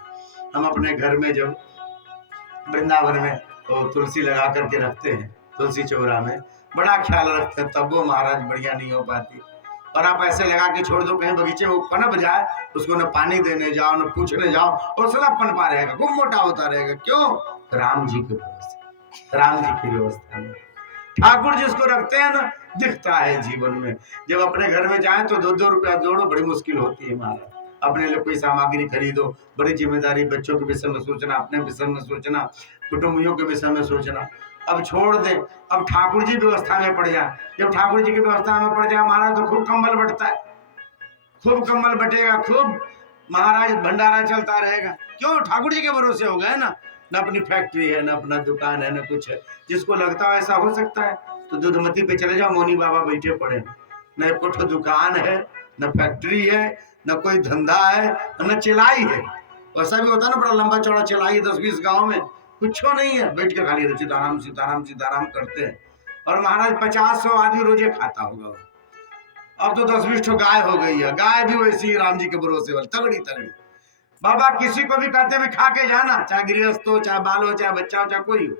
हम अपने घर में जब वृंदावन में तो तुलसी लगा करके रखते हैं, तुलसी चौरा में बड़ा ख्याल रखते हैं, तब वो महाराज बढ़िया नहीं हो पाती। और आप ऐसे लगा के छोड़ दो कहीं बगीचे में पनप जाए, उसको न पानी देने जाओ, न पूछने जाओ, और सदा पनपा रहेगा, खूब मोटा होता रहेगा। क्यों? राम जी के भरोसे, राम जी की व्यवस्था में। ठाकुर जिसको रखते हैं ना, दिखता है जीवन में। जब अपने घर में जाए तो 2-2 रुपया जोड़ो, बड़ी मुश्किल होती है महाराज। अपने लिए कोई सामग्री खरीदो, बड़ी जिम्मेदारी, बच्चों के विषय में सोचना, अपने विषय में सोचना, कुटुंबियों के विषय में सोचना। अब छोड़ दे, अब ठाकुर जी व्यवस्था में पड़ जाए। जब ठाकुर जी की व्यवस्था में पड़ जाए महाराज तो खूब कंबल बटता है, खूब कंबल बटेगा, खूब महाराज भंडारा चलता रहेगा। क्यों? ठाकुर जी के भरोसे हो गए ना। न अपनी फैक्ट्री है, न अपना दुकान है, न कुछ है। जिसको लगता है ऐसा हो सकता है तो दूधमती पे चले जाओ, मोनी बाबा बैठे पड़े, न कुछ दुकान है, न फैक्ट्री है, न कोई धंधा है, न चिलाई है। वैसा भी होता है ना, बड़ा लंबा चौड़ा चिलाई 10-20 गाँव में, कुछ नहीं है, बैठ के खाली सीताराम सीताराम सीताराम करते हैं। और महाराज 50-100 आदमी रोजे खाता होगा। अब तो 10-20 गाय हो गई है, गाय भी वैसी राम जी के भरोसे वाली तगड़ी तगड़ी। बाबा किसी को भी कहते भी खा के जाना, चाहे गृहस्थ हो, चाहे बाल हो, चाहे बच्चा हो, चाहे कोई हो,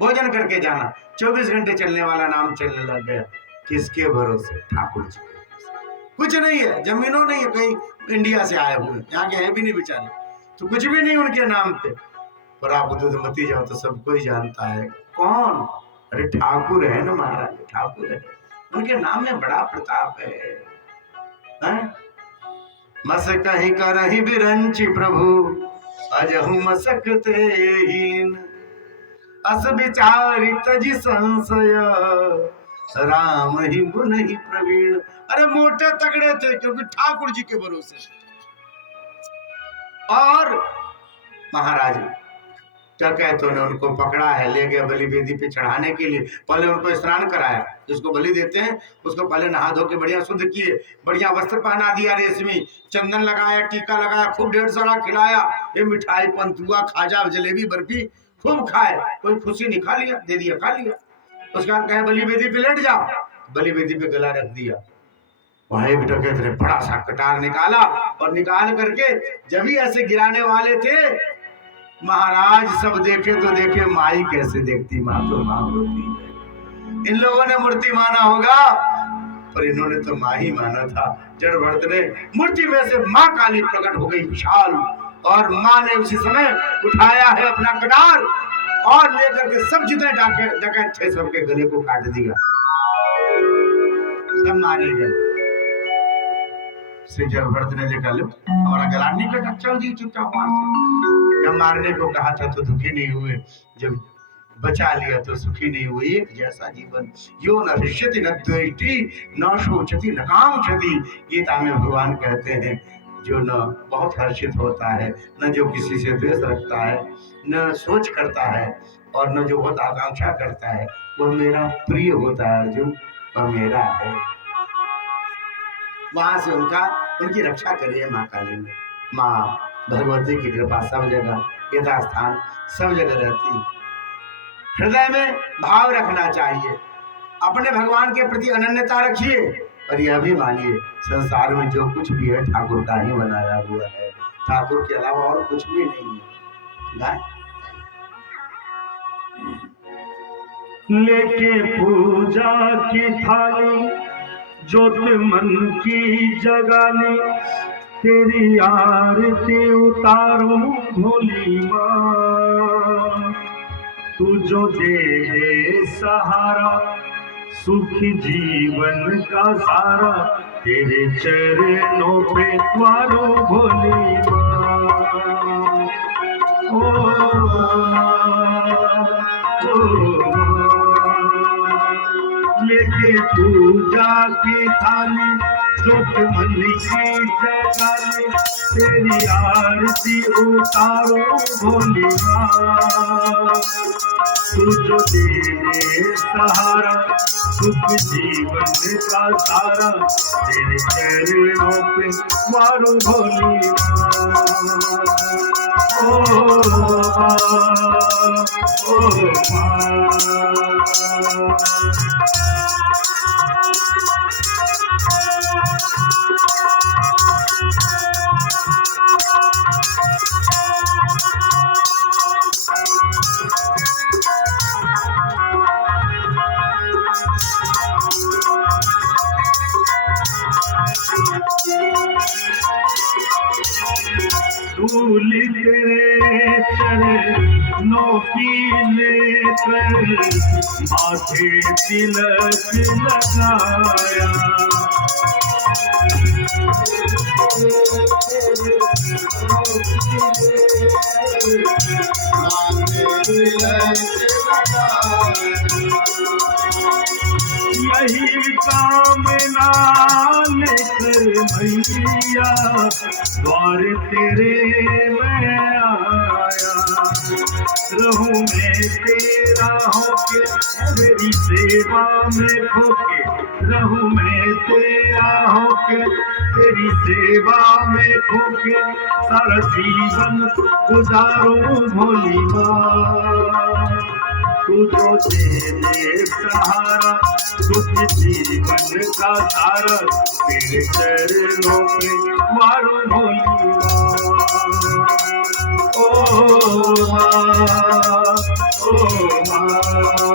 भोजन करके जाना। 24 घंटे चलने वाला नाम चलने लग गया। किसके भरोसे? ठाकुर जी के भरोसे। कुछ नहीं है, जमीनों नहीं है, कहीं इंडिया से आए हुए, यहाँ के हैं भी नहीं बेचारे, तो कुछ भी नहीं उनके नाम पे। पर आप दूधमती जाओ तो सब कोई जानता है। कौन? अरे ठाकुर है ना महाराज, ठाकुर है, उनके नाम में बड़ा प्रताप है? मसक ही करहि बिरंचि प्रभु, अजहु मसकते हीन, अस विचारि तजि संशय, राम ही गुण ही प्रवीण। अरे मोटे तगड़े थे, क्योंकि ठाकुर जी के भरोसे। और महाराज डकैतों ने उनको पकड़ा है, ले गए बलि वेदी पे चढ़ाने के लिए। पहले उनको स्नान कराया, जिसको बलि देते हैं उसको पहले नहा धो के बढ़िया शुद्ध किए, बढ़िया वस्त्र पहना दिया रेशमी, चंदन लगाया, टीका लगाया, खूब ढेर सारा खिलाया। ये मिठाई, पंतुआ, खाजा, जलेबी, बर्फी खूब खाए। कोई खुशी नहीं, खा लिया, दे दिया, खा लिया। उसके बाद कहे बलि वेदी पे लेट जाओ, बलि वेदी पे गला रख दिया। वहां एक डकैत ने बड़ा सा कटार निकाला, और निकाल करके जब ही ऐसे गिराने वाले थे, महाराज सब देखे तो देखे, माई कैसे देखती, माँ तो माँ होती है। इन लोगों ने मूर्ति माना होगा, पर इन्होंने तो माँ ही माना था। जड़ भरत ने मूर्ति में से माँ काली प्रकट हो गई विशाल, और माँ ने उसी समय उठाया है अपना कटार और लेकर के सब जितने डकैत थे सबके गले को काट दिया, सब मारे गए। जड़ भरत ने देखा, लो हमारा गला नहीं कटा, चल दी चुपचाप वहां से। जब मारने को कहा था तो दुखी नहीं हुए, जब बचा लिया तो सुखी नहीं हुए। एक जैसा जीवन यो न हृष्यति न द्वेष्टि न शोचति न कांक्षति। गीता में भगवान कहते हैं, जो न बहुत हर्षित होता है, न जो किसी से द्वेष रखता है, न सोच करता है, और न जो बहुत आकांक्षा करता है, वह मेरा प्रिय होता है, अर्जुन वह मेरा है। वहां से उनकी रक्षा करिए माँ काली ने। माँ भगवती की कृपा सब जगह, यथास्थान सब जगह रहती। हृदय में भाव रखना चाहिए, अपने भगवान के प्रति अनन्यता रखिए, और यह भी मानिए संसार में जो कुछ भी है ठाकुर का ही बनाया हुआ है, ठाकुर के अलावा और कुछ भी नहीं है। लेके पूजा की थाली, ज्योत मन की जगानी, तेरी आरती उतारूं भोली माँ। तू जो दे दे सहारा, सुख जीवन का सारा तेरे चरणों पे वारो भोली माँ। ओ लेके पूजा की थाली जोत मन की जगाली तेरी आरती उतारो भोली माँ। तू जो दे दे सहारा सुख जीवन का सारा तेरे चरणों पे मारो भोली माँ। ओ माँ। धूल तेरे चरणों की लेकर माथे तिलक लगाया। यही कामना लेकर मैया द्वार तेरे मैं आया। रहूं मैं तेरा होके तेरी सेवा में खोके, रहूं मैं तेरा होके तेरी सेवा में खोके सारा जीवन गुजारो भोली माँ। तू जो दे दे सहारा सुख जीवन का सारा तेरे चरणों पे मारो भोली माँ। ओ माँ, ओ माँ।